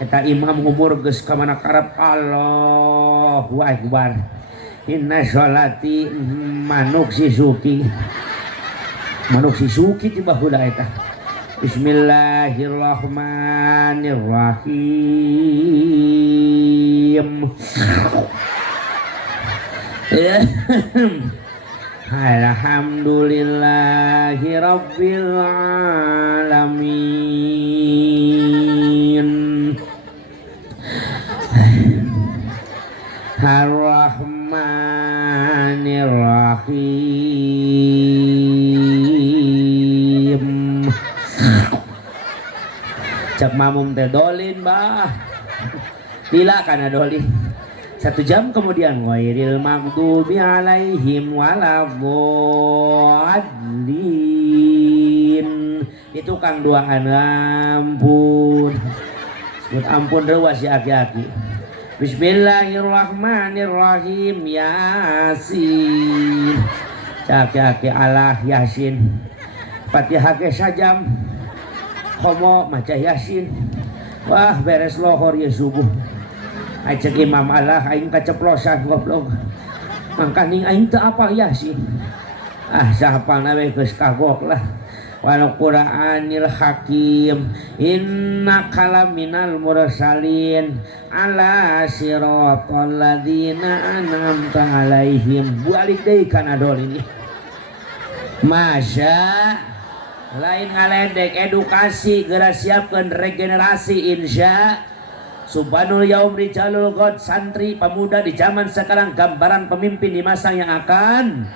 Eta imam umur geus ka mana karep Allahu Akbar. Inna sholati manuk si Suki. Manuk si Suki ti baheula eta. Bismillahirrahmanirrahim. Alhamdulillahi rabbil alamin. Ar-Rahmanir-Rahim. Cak mamum teh dolin bah. Bila kana dolin. 1 jam kemudian ghairil maghdubi alaihim waladdallin. Itu kang doaan ampun. Sebut ampun rewas ya aki-aki. Bismillahirrahmanirrahim. Yasin. Aki-aki Allah Yasin. Fatihah ge sajam. Komo maca Yasin. Wah beres lohor ya subuh. Ajak imam Allah aing kaceplosan goblok. Mangkaning aing teu apal Yasin. Sahapalna we geus kagok lah. Wal Qur'anil Hakim innaka laminal mursalin ala siratal ladzina an'amta alaihim. Balik deui kana dol ini. Masya lain ngaledek edukasi geura siapkeun regenerasi insya Subhanul Yaum Rijalul God santri pemuda di zaman sekarang gambaran pemimpin di masa yang akan.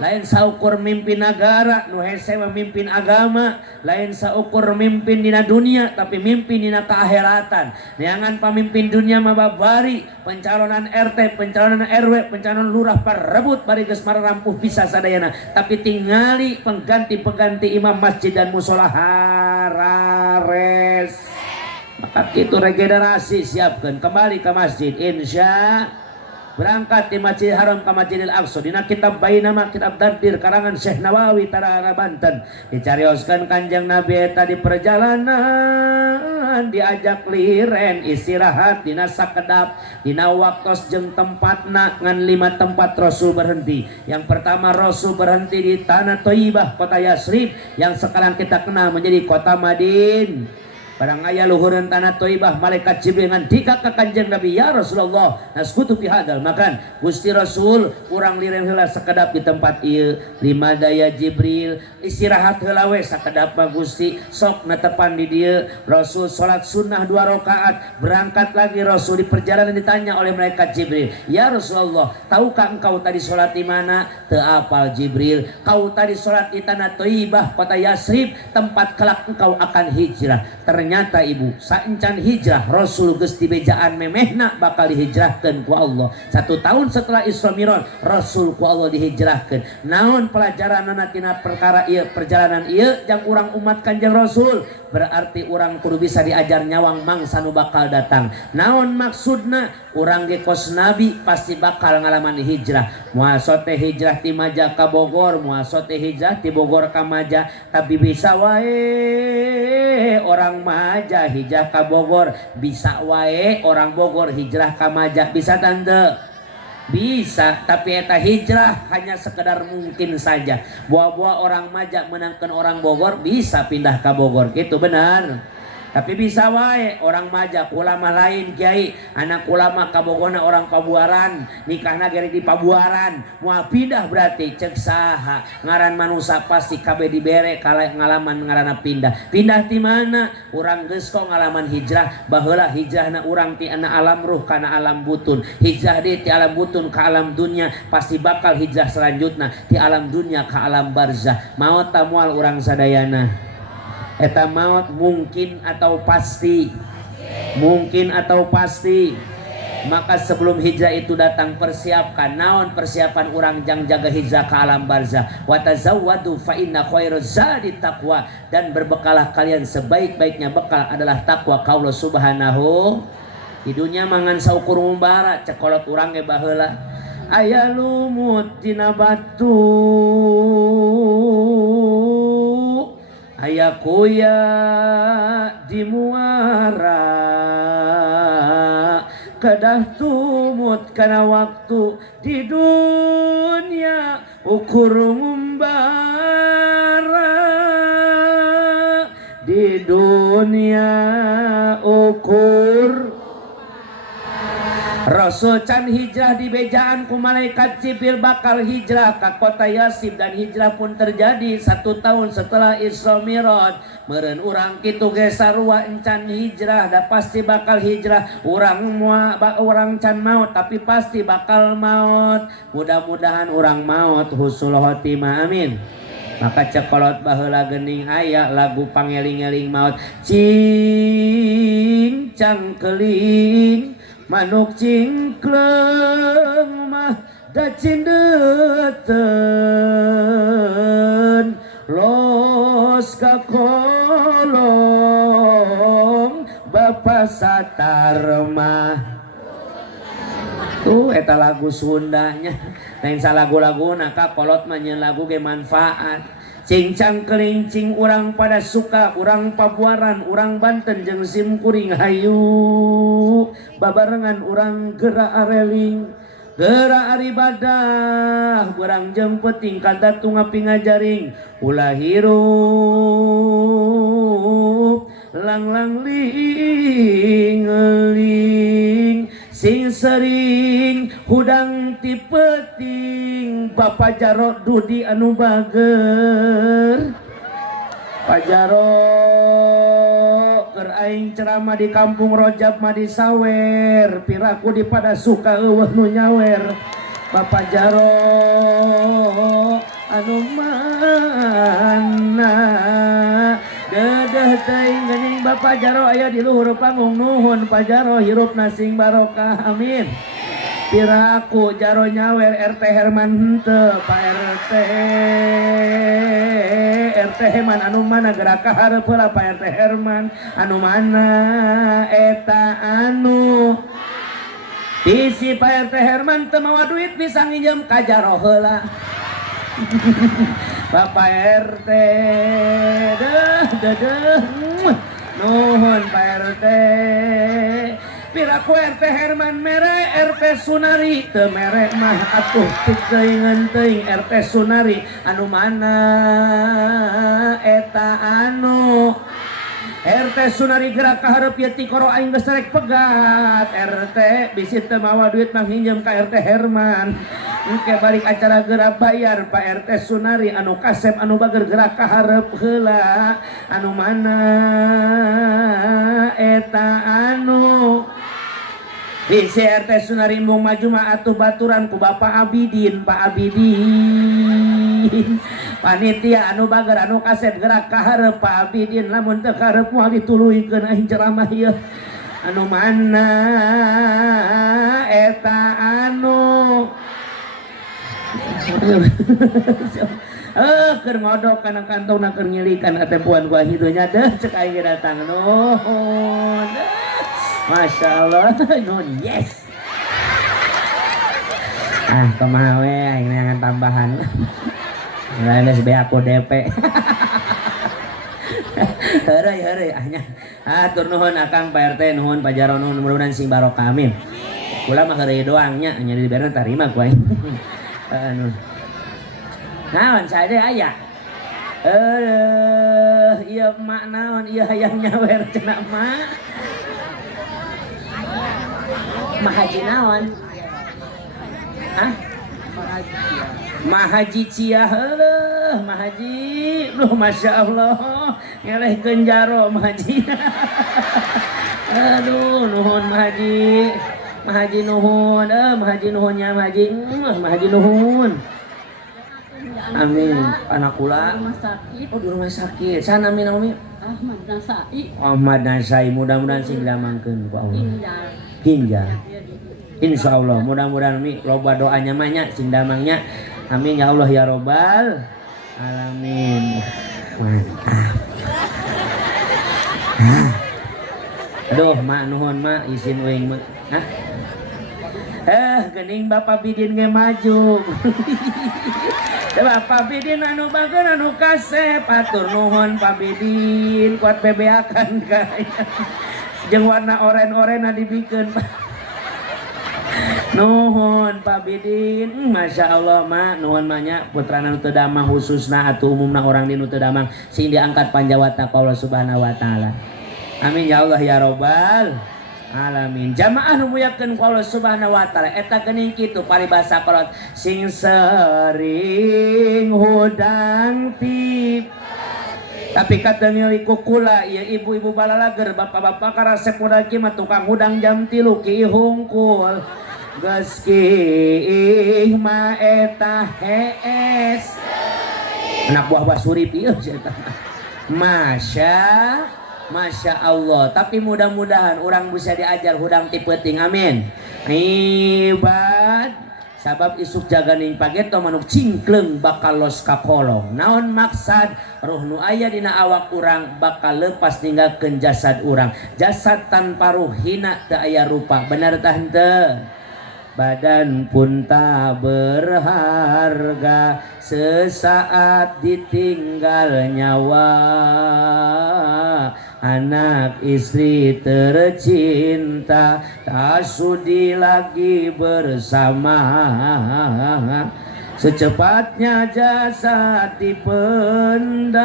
Lain saukur mimpin negara nu hese memimpin agama, lain saukur mimpin dina dunia tapi mimpin dina keakhiratan. Neangan pemimpin dunia mah babari, pencalonan RT, pencalonan RW, pencalonan lurah parebut bari geus marampuh bisa sadayana, tapi tingali pengganti-pengganti imam masjid dan musola harares. Maka itu regenerasi siapkan kembali ke masjid insya berangkat di Masjid Haram ke Masjidil Aqsa dina kitab Bainama kitab Dardir karangan Syekh Nawawi Tarara Banten dicarioskan Kanjeng Nabi eta di perjalanan diajak liren istirahat dina sakedap dina waktos jeung tempatna ngan 5 tempat Rasul berhenti. Yang pertama Rasul berhenti di tanah Thayyibah kota Yasrib yang sekarang kita kenal menjadi kota Madinah. Barang aya luhureun tanah Thayyibah malaikat Jibril ngan dika ka Kanjeng Nabi ya Rasulullah naskutu fi hadal makan Gusti Rasul urang liren heula sakedap di tempat ieu lima daya Jibril istirahat heula we sakedap mah Gusti sok netepan di dieu Rasul salat sunnah 2 rakaat berangkat lagi Rasul di perjalanan ditanya oleh malaikat Jibril ya Rasulullah tahukah engkau tadi salat di mana teu apal Jibril kau tadi salat di tanah Thayyibah kota Yasrib tempat kelak engkau akan hijrah. Ternyata ibu saencan hijrah Rasul geus dibejaan memehna bakal dihijrahkeun ku Allah. 1 tahun setelah Isra Mi'raj Rasul ku Allah dihijrahkeun. Naon pelajaranna tina perkara ieu perjalanan ieu jang urang umat Kanjeng Rasul berarti urang kudu bisa diajar nyawang mangsa nu bakal datang. Naon maksudna urang ge kos Nabi pasti bakal ngalaman hijrah. Moal teh hijrah ti Maja ka Bogor, moal teh hijrah ti Bogor ka Maja, tapi bisa wae orang Maja hijrah ka Bogor, bisa wae orang Bogor hijrah ka Maja, bisa tante? Bisa, tapi eta hijrah hanya sekedar mungkin saja. Buah-buah orang Maja menangkan orang Bogor bisa pindah ke Bogor, gitu benar. Tapi bisa wae orang Maja ulama lain kiai anak ulama kabogona orang Pabuaran nikahna gere di Pabuaran moal pindah berarti cek saha ngaran manusia pasti kabeh dibere kala ngalaman ngaranna pindah ti mana urang geus kok ngalaman hijrah baheula hijrahna urang ti ana alam ruh kana alam butun hijrah di ti alam butun ka alam dunya pasti bakal hijrah selanjutna ti alam dunya ka alam barzah maot tamual urang sadayana. Eta maut mungkin atau pasti? Mungkin atau pasti? Maka sebelum hijrah itu datang persiapkan. Naon persiapan orang jang jaga hijrah ke alam barzah. Wa tazawwadu fa inna khairaz zadi taqwa. Dan berbekalah kalian sebaik-baiknya bekal adalah takwa ka Allah Subhanahu. Di dunia mangan saukur mubarak cekolot urang ge baheula. Aya lumut tina batu. Aya aya kuya di muara kedah tumut kana waktu di dunia ukur ngumbara di dunia ukur Rasul can hijrah di bejaan ku malaikat Jibril bakal hijrah ke kota Yasib dan hijrah pun terjadi 1 tahun setelah Isra Mi'raj. Meureun urang kitu ge sarua encan hijrah da pasti bakal hijrah. Urang can maut tapi pasti bakal maut. Mudah-mudahan urang maut husnul khotimah amin. Maka cekolot baheula geuning aya lagu pangeling-eling maut cincang keling manuk cingkleng mah da cindeten los ka kolong bapa satar mah tuh eta lagu Sundanya lain salagu-laguna ka kolot mah nyeun lagu ge manfaat cincang kelincing urang pada suka urang Pabuaran urang Banten jeung simkuring hayu babarengan urang geura areling geura aribadah urang jeung peuting kadatu ngapi ngajaring ulah hirup lang-lang ling sing sering hudang ti peuting Bapak Jarot Dudi anu bager Pak Jarot keur aing ceramah di Kampung Rojab mah disawer piraku di pada suka eueuh nu nyawer Bapak Jarot anu mana dedeh teuing geuning Bapak Jarot aya di luhur panggung nuhun Pak Jarot hirupna sing barokah amin piraku Jarot nyawer RT Herman henteu Pak RT Herman anu mana gerak ka hareup heula Pak RT Herman anu mana eta anu bisi Pak RT Herman teu mawa duit bisa nginjem ka Jarot heula Bapak RT nuhun Pak RT piraku RT Herman mere RT Sunari teu mere mah atuh teuingan teuing RT Sunari anu mana eta anu RT Sunari gerak ka hareup ieu ti koro aing geus rek pegat RT bisi teu mawa duit mah nginjem ka RT Herman engke balik acara gerak bayar Pak RT Sunari anu kasep anu bager gerak ka hareup heula anu mana eta anu bisi RT Sunari mung maju mah atuh baturan ku Bapak Abidin Pak Abidin panitia anu bager anu kasep gerak ka hareup Pak Abidin lamun teu kareup moal dituluikeun aing ceramah ieu anu mana eta anu keur ngodok kana kantongna keur ngilikan atempuan ku hidunya deh cek aing datang nuhun Masya Allah nun yes kumaha we aing neangan tambahan lain geus bea aku DP heureuy ahnya atur nuhun akang Pak RT nuhun Pak Jarot nuhun mudah-mudahan sing barokah amin kula mah heureuy doang nya nya diberna tarima ku aing anu naon saja aya ieu emak naon ieu hayang nyawer cenah emak Mah Haji naon hah Mah Haji Cia heueuh Mah Haji duh Masya Allah ngelehkeun Jarot Mah Haji aduh nuhun Mah Haji Mah Haji nuhun Mah Haji nuhun nya Mah Haji Mah Haji nuhun amin anak kula oh di rumah sakit sana minum Ahmad Nasai mudah-mudahan sing dilamangkeun ku Allah Hinjal Insya Allah mudah-mudahan mi loba doanya mahnya sing damangnya amin ya Allah ya robbal alamin mantap aduh mak nuhun mak izin uing mak Gening Bapak Bidin ge maju. Bapak Bidin anu bageun anu kasep atur nuhun Pak Bidin kuat bebeakan kaya. Jeung warna oren-orena dibikeun Pak. Nuhun Pak Bidin, Masya Allah mak, nuhun maknya putrana nu teu damang khususna atuh umumna orang di nu teu damang sing diangkat panjawatna ka Allah Subhanahu wa taala. Amin ya Allah ya Rabbal alamin. Jamaah nu muyakeun ku Allah Subhanahu wa taala eta geuning kitu paribasa kolot sing sering hudang tip. Tapi kata miliku kula ya ibu-ibu balalager bapak-bapak karasep mudaki mah tukang hudang jam 3 ki hungkul. Geus ki mah eta hees. Anak buah Basurip ieu eta. Masya Allah. Tapi mudah-mudahan orang bisa diajar hudang ti peuting. Amin. Ibad sabab isuk jaganing pageto manuk cingkleng bakal los ka kolong. Naon maksad roh nu aya dina awak urang bakal lepas ninggalkeun jasad urang. Jasad tanpa ruh hina teu aya rupa. Bener tah henteu? Badan pun tak berharga sesaat ditinggal nyawa. Anak istri tercinta tak sudi lagi bersama. Secepatnya jasad dipendam,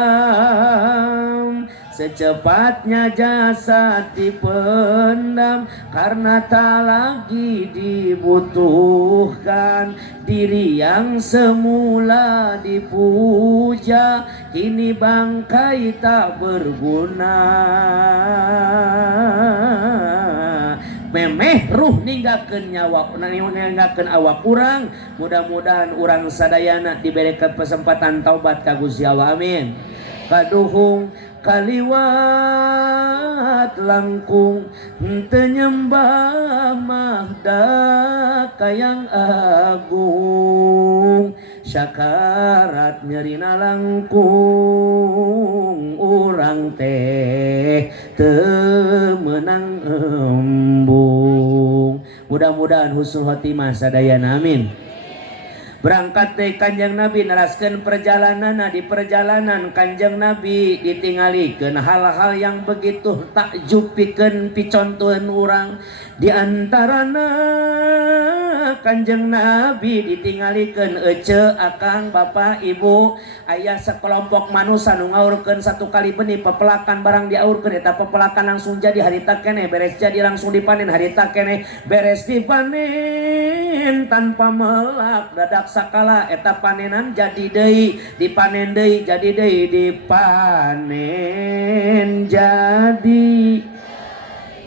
secepatnya jasad dipendam, karena tak lagi dibutuhkan. Diri yang semula dipuja kini bangkai tak berguna. Memeh ruh ninggalkeun nyawa, ninggalkeun awak urang. Mudah-mudahan urang sadayana diberikan kesempatan taubat ka Gusti Allah. Amin. Kaduhung kaliwat langkung teu nyembah mahda kayang agung. Syakarat nyerina langkung urang teh teu meunang embung. Mudah-mudahan husnul khotimah sadayana. Amin. Berangkat teh Kanjeng Nabi neraskeun perjalananna. Di perjalanan Kanjeng Nabi ditingalikeun hal-hal yang begitu takjub pikeun picontoheun urang. Di antarana Kanjeng Nabi ditingalikeun ece, akang, bapak, ibu, aya sekelompok manusia nu ngaurkeun satu kali benih pepelakan barang diaurkeun eta pepelakan langsung jadi harita keneh beres jadi langsung dipanen harita keneh beres dipanen tanpa melak dadak sakala eta panenan jadi deui dipanen deui jadi deui dipanen jadi.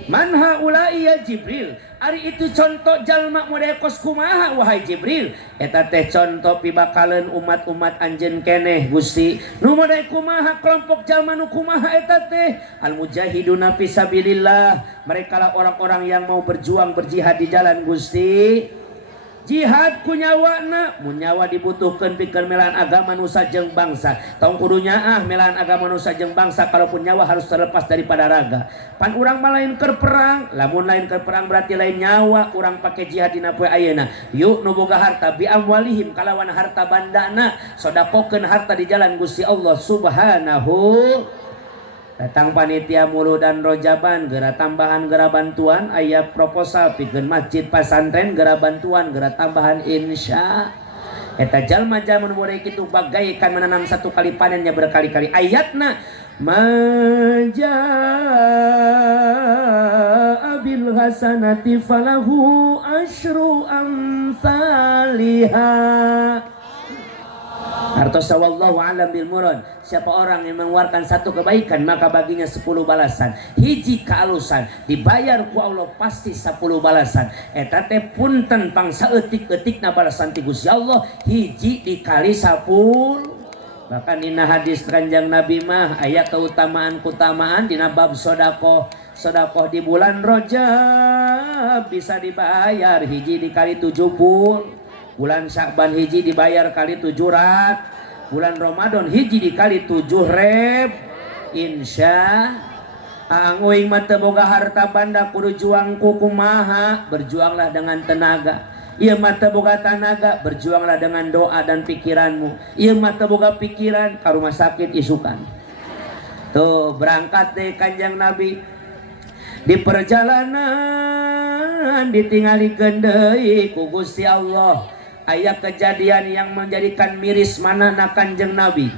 Manha ulai ya Jibril. Ari itu contoh jalma model kos kumaha wahai Jibril. Eta teh contoh pibakaleun umat-umat anjeun keneh Gusti. Nu model kumaha kelompok jalma nu kumaha eta teh? Al mujahiduna fisabilillah. Mereka lah orang-orang yang mau berjuang berjihad di jalan Gusti. Jihad ku nyawana, mun nyawa dibutuhkeun pikeun melaan agama nu sajeng bangsa. Tong kudu nyaah melaan agama nu sajeng bangsa, kalaupun nyawa harus terlepas daripada raga. Pan urang mah lain keur perang, lamun lain keur perang berarti lain nyawa urang pake jihad dina poe ayeuna. Yuk nu boga harta bi amwalihim kalawan harta bandana, sedekahkeun harta di jalan Gusti Allah Subhanahu. Datang panitia mulu dan rojaban gera tambahan gera bantuan aya proposal pikeun masjid pasantren gera bantuan gera tambahan insya. Eta jalma-jalma nu model kitu bagaikan menanam satu kali panennya berkali-kali. Ayatna majaa bil hasanati falahu asyru amsalihha. Artosa wallahu alam bil murad. Siapa orang yang mengeluarkan satu kebaikan maka baginya 10 balasan. Hiji kaalusan dibayar ku Allah pasti 10 balasan. Eta teh punten pangsa eutik-eutikna balasan ti Gusti Allah hiji dikali 10. Bahkan dina hadis Kanjeng Nabi mah aya keutamaan-keutamaan dina bab sedekah. Sedekah di bulan Rajab bisa dibayar hiji dikali 70. Bulan Syakban hiji dibayar kali 700. Bulan Ramadan hiji dikali 7.000. Insya Anguing mata boga harta banda kudu juang kumaha, berjuanglah dengan tenaga. Ieu mata boga tenaga, berjuanglah dengan doa dan pikiranmu. Ieu mata boga pikiran ka rumah sakit isukan. Tuh berangkat deh Kanjeng Nabi. Di perjalanan ditinggalikeun deui ku Gusti Allah. Aya kejadian yang menjadikan miris manana Kanjeng Nabi.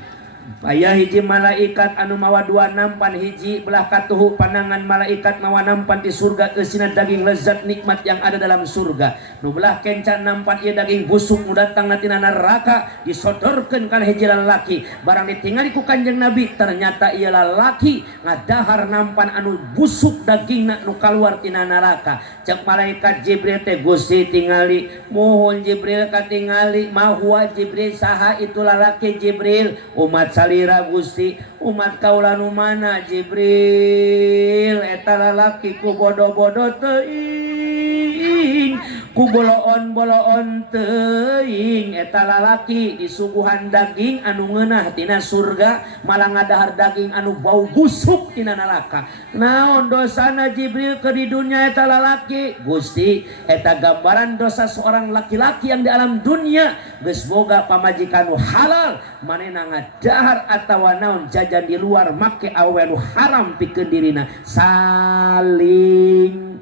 Aya hiji malaikat anu mawa dua nampan, hiji belah katuhu pandangan malaikat mawa nampan di surga eusina daging lezat nikmat yang ada dalam surga. Nu belah kencan nampan ieu daging busuk nu datang tina neraka disodorkeun kana hiji lalaki. Barang ditingali ku Kanjeng Nabi ternyata ieu lalaki ngadahar nampan anu busuk dagingna nu kaluar tina neraka. Cek malaikat Jibril teh Gusti tingali, mohon Jibril katingali, mahua Jibril saha itu lalaki Jibril? Umat salira Gusti, umat kaula nu mana Jibril? Eta lalaki ku bodoh-bodoh teuing, ku boloon-boloon teuing. Eta lalaki disuguhan daging anu ngeunah tina surga, malah ngadahar daging anu bau busuk tina neraka. Naon dosana Jibril ke di dunia eta lalaki? Gusti, eta gambaran dosa seorang laki-laki yang di alam dunia geus boga pamajikan nu halal, manehna ngadahar atawa naon jajan di luar make awewe nu haram pikeun dirina. Saling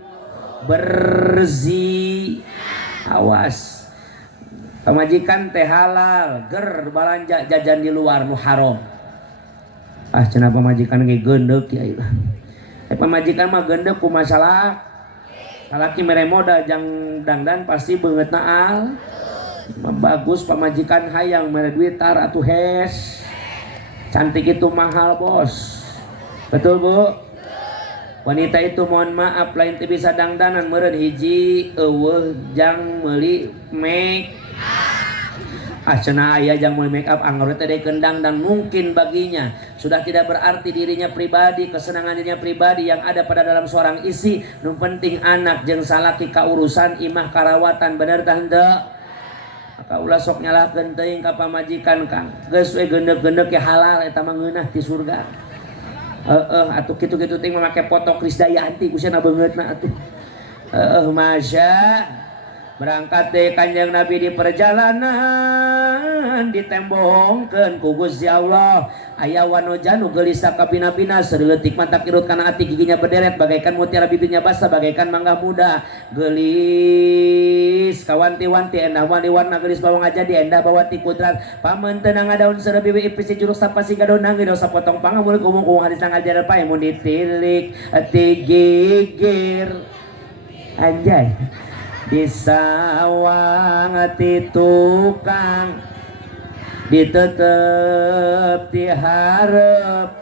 bersih. Awas, pamajikan teh halal, ger balanja jajan di luar nu haram. Ah cenah pamajikan ge geundeuh kiai lah. Pamajikan mah geundeuh ku masalah salaki mere modal jang dangdan pasti beungeutna al. Bagus pamajikan hayang mere duit tar atuh hes. Cantik itu mahal bos. Betul Bu? Wanita itu mohon maaf lain teu bisa dangdanan meureun hiji eueuh jang meuli make cenah aya jang meuli make up anggar teh dekeun dan mungkin baginya sudah tidak berarti dirinya pribadi, kesenangan dirinya pribadi yang ada pada dalam seorang istri. Nu penting anak jeung salaki kaurusan imah karawatan bener tah henteu? Maka ulah sok nyalahkeun teuing ka pamajikan Kang. Geus we geundeuh-geundeuh ke halal eta mah ngeunah di surga. Atuh kitu-kitu ting make foto Krisdayanti kusana beungeutna atuh. Masya. Berangkat deh Kanjeng Nabi di perjalanan ditembongkeun ku Gusti Allah. Aya wanoja nu geulis sakabina-bina sareuletik mata kirut kana ati giginya berderet bagaikan mutiara bibirnya basah bagaikan mangga muda. Geulis kawanti-wanti endah wani-warna geulis bawang aja di endah bawati kudrat. Pamenteun ngadaun seueur bibi ipis juruk sapasi gadoh nanggeun dosa potong pangamul kumung hadis tanggal jalan pae mun ditilik tigigir. Anjay. Disawang ti tukang ditetep ti hareup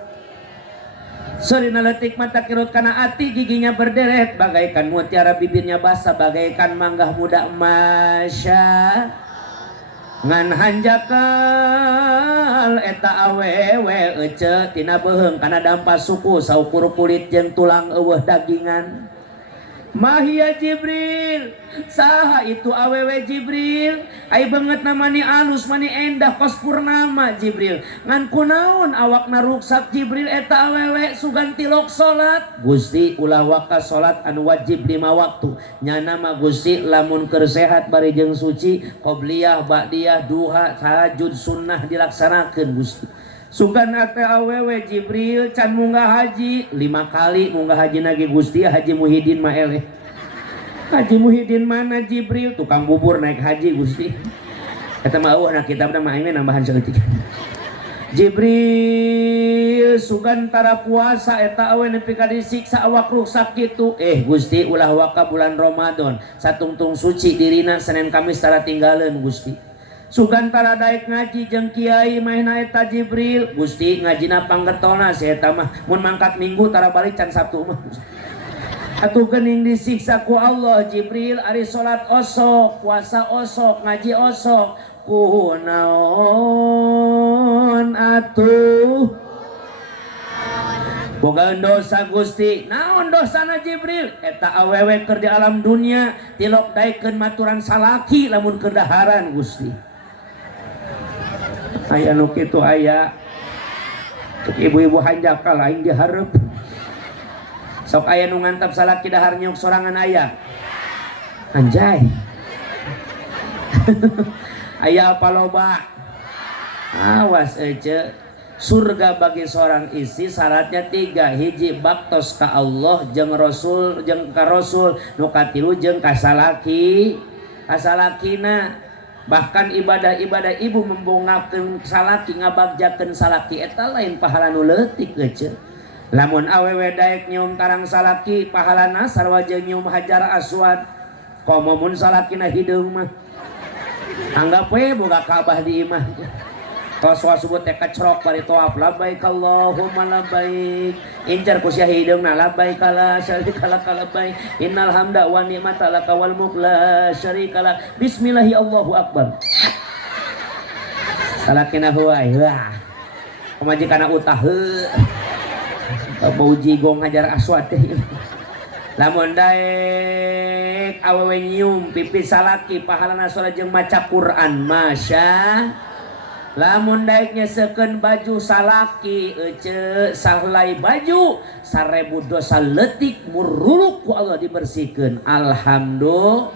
sorina leutik mata kirut kana ati giginya berderet bagaikan mutiara bibirnya basah bagaikan mangga muda. Masya ngan hanjakal eta awewe ece tina beheung kana dampas suku saukur kulit jeung tulang eueuh dagingan. Mahia Jibril, saha itu awewe Jibril? Ai banget namani alus mani endah kos purnama Jibril. Ngan kunaon awakna ruksak Jibril eta awewe sugan tilok salat. Gusti ulah waka salat anu wajib 5 waktu. Nyana mah Gusti lamun keur sehat bari jeung suci qobliyah ba'diyah duha tahajud sunnah dilaksanakeun Gusti. Sugan ate awewe Jibril can munggah haji 5 kali munggah haji nage Gusti Haji Muhyiddin mah eleh. Haji Muhyiddin mana Jibril tukang bubur naik haji Gusti. Eta mah eueuh na kitabna mah aing nambahan saeutik. Jibril sugan tara puasa eta awewe nepi ka disiksa awak rusak kitu. Gusti ulah waka bulan Ramadan satungtung suci dirina Senin Kamis tara tinggalin Gusti. Sugan tara daek ngaji jeung kiai maehna eta Jibril. Gusti ngajina panggetona si eta mah mun mangkat Minggu tara balik can Sabtu mah. Atuh geuning disiksa ku Allah Jibril ari salat osok, puasa osok, ngaji osok. Kunaon atuh? Boga dosa Gusti. Naon dosana Jibril? Eta awewe keur di alam dunia tilok daekeun maturan salaki lamun keur daharan Gusti. Aya nu kitu aya. Cek ibu-ibu hanjakal aing dihareup. Sok aya nu ngantap salaki dahar nyuk sorangan aya. Anjay. Aya apa loba? Awas ece. Surga bagi seorang istri syaratnya 3. Hiji baktos ka Allah jeung Rasul jeung ka Rasul, nu katilu jeung ka salaki. Kasalakina bahkan ibadah-ibadah ibu membongakeun salaki ngabagjakeun salaki eta lain pahala nu leutik ece. Lamun awewe daek nyium tarang salaki pahalana sarwa jeung nyium hajar aswad. Komo mun salakina hideung mah anggap we boga Ka'bah di imah. Tos wasubut teh kacrok bari tawaf labbaik Allahumma labbaik. Incar ku sia hideungna labbaik la syarika lak labbaik. Innal hamda wa ni'mata lak wal mulk la syarika lak. Bismillahi Allahu akbar. Salakina huai. Wah. Pamajikana utah heuh. Bau jigong hajar aswad teh. Lamun daek awewe nyium pipi salaki pahalana salat jeung maca Quran masya. Lamun daek nyesekeun baju salaki ece salai baju 1000 dosa leutik muruluk ku Allah dibersihkeun. Alhamdulillah.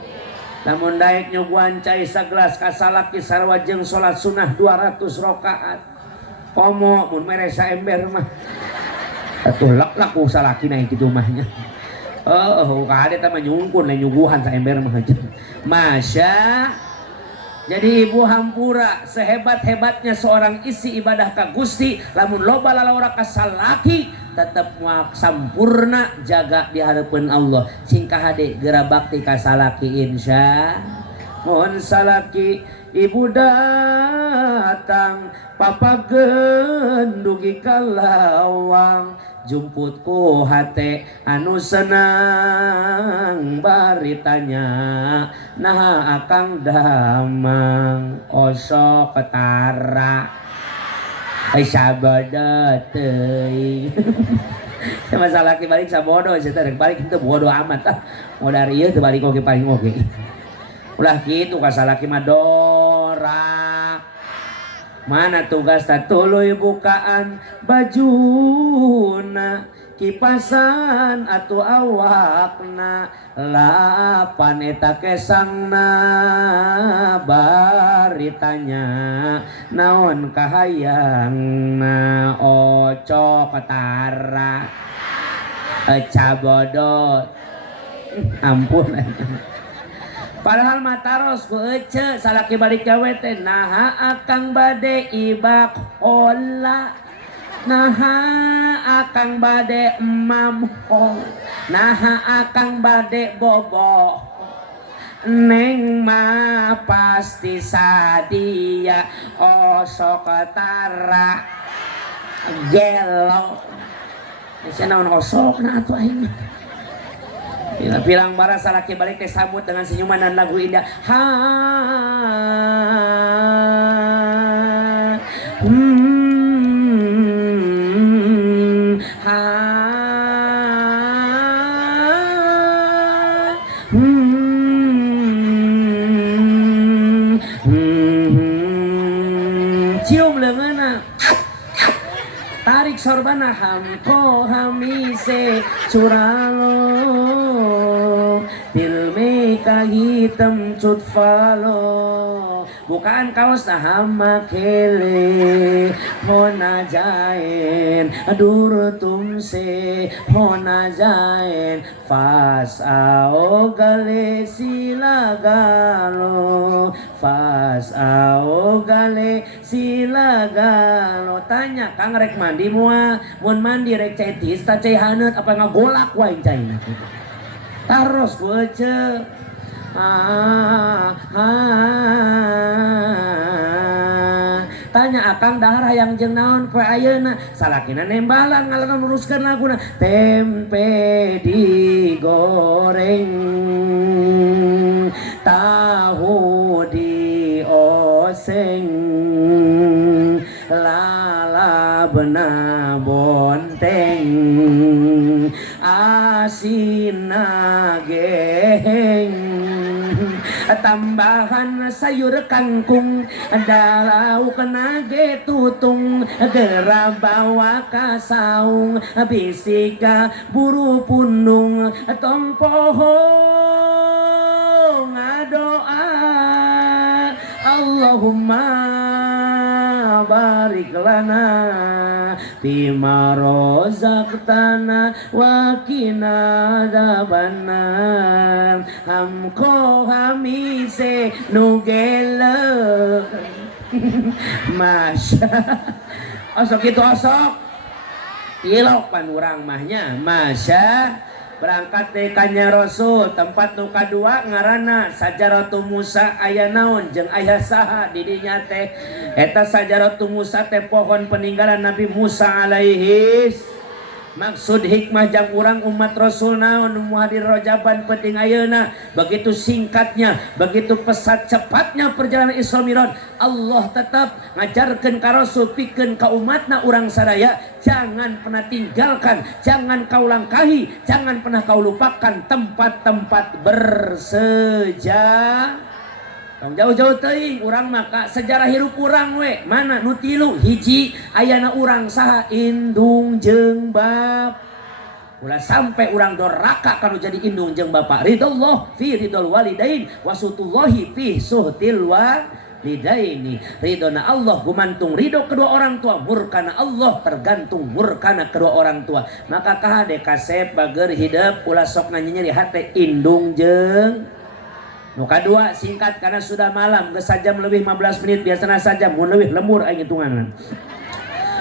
Lamun daek nyuguhan cai sagelas ka salaki sarua jeung salat sunah 200 rakaat. Komo mun mere saember mah. Atuh lak-lak ku salaki na kitu mah nya. Kade teh mah nyungkun lain nyuguhan saember mah. Masya. Jadi ibu hampura sehebat-hebatnya seorang isi ibadah ka Gusti lamun loba lalawara ka salaki tetep moal sampurna jaga di hareupeun Allah. Singkah hade geura bakti ka salaki insya. Mohon salaki ibu datang papageun dugi ka lawang jumputku hate anu senang baritanya nah akang damang osok ketara sabada teuing masalah balik sabodo saya balik itu bodoh amat mau dari ieu teu balik oge paling oge ulah kitu kasalaki mah dorak. Mana tugas tuluy bukaan bajuna kipasan atuh awakna lapan eta kesangna baritanya naon kahayangna oco ketara cabodot ampun. Padahal mataros ku ece salaki balik gawe teh naha akang bade ibak hola naha akang bade emam hol naha akang bade bobo neng mah pasti sadia osok tara gelo sia naon osok na atuh aing bilang bara salaki balik teh sambut dengan senyuman dan lagu indah. Ha ha cium leungeunna tarik sorbana hamko hamise curalo tilme kahitam cut falo bukaan kaos na hamakele hona jaen durtumse hona jaen fas aogale silagalo fas aogale silagalo tanya kang rek mandi mua mun mandi rek cetis ta cai haneut apa ngagolak wae caina taros ku ece tanya akang dahar hayang jeung naon poe ayeuna salakina nembalan ngalengan luruskeun laguna tempe digoreng tahu dioseng lalabna bonteng asina geheng tambahan sayur kangkung, ada lauk nage tutung, gera bawa kasaung, bisika buru punung, tong pohong ngadoa, Allahumma barik lana bima rozaqtana wa qina adzabannar hamko hamise nugele masya osok itu osok tilok pan urang mahnya masya berangkat dekanya Rasul tempat nu kadua ngaranna Sajaratu Musa aya naon jeung aya saha di dinya teh eta Sajaratu Musa teh pohon peninggalan Nabi Musa alaihi maksud hikmah jang urang umat Rasul naon nu hadir Rajaban penting ayeuna begitu singkatnya begitu pesat cepatnya perjalanan Isra Mi'raj Allah tetap ngajarkeun ka Rasul pikeun ka umatna urang sadaya jangan pernah tinggalkan jangan kau langkahi jangan pernah kau lupakan tempat-tempat bersejarah. Jauh-jauh teuing urang maka sejarah hirup urang we mana nu tilu hiji ayana urang saha indung jeung bab ulah sampai urang doraka kanu jadi indung jeung bapa ridallah fi ridal walidain wasutullahi fi suhtil walidaini ridona Allah gumantung ridho kedua orang tua murkana Allah tergantung murkana kedua orang tua maka kahade kasep bager hidup ulah sok nanyeri hate indung jeung nu kadua singkat karena sudah malam geus sajam lebih 15 menit biasana sajam mun leuwih lembur aing hitunganan.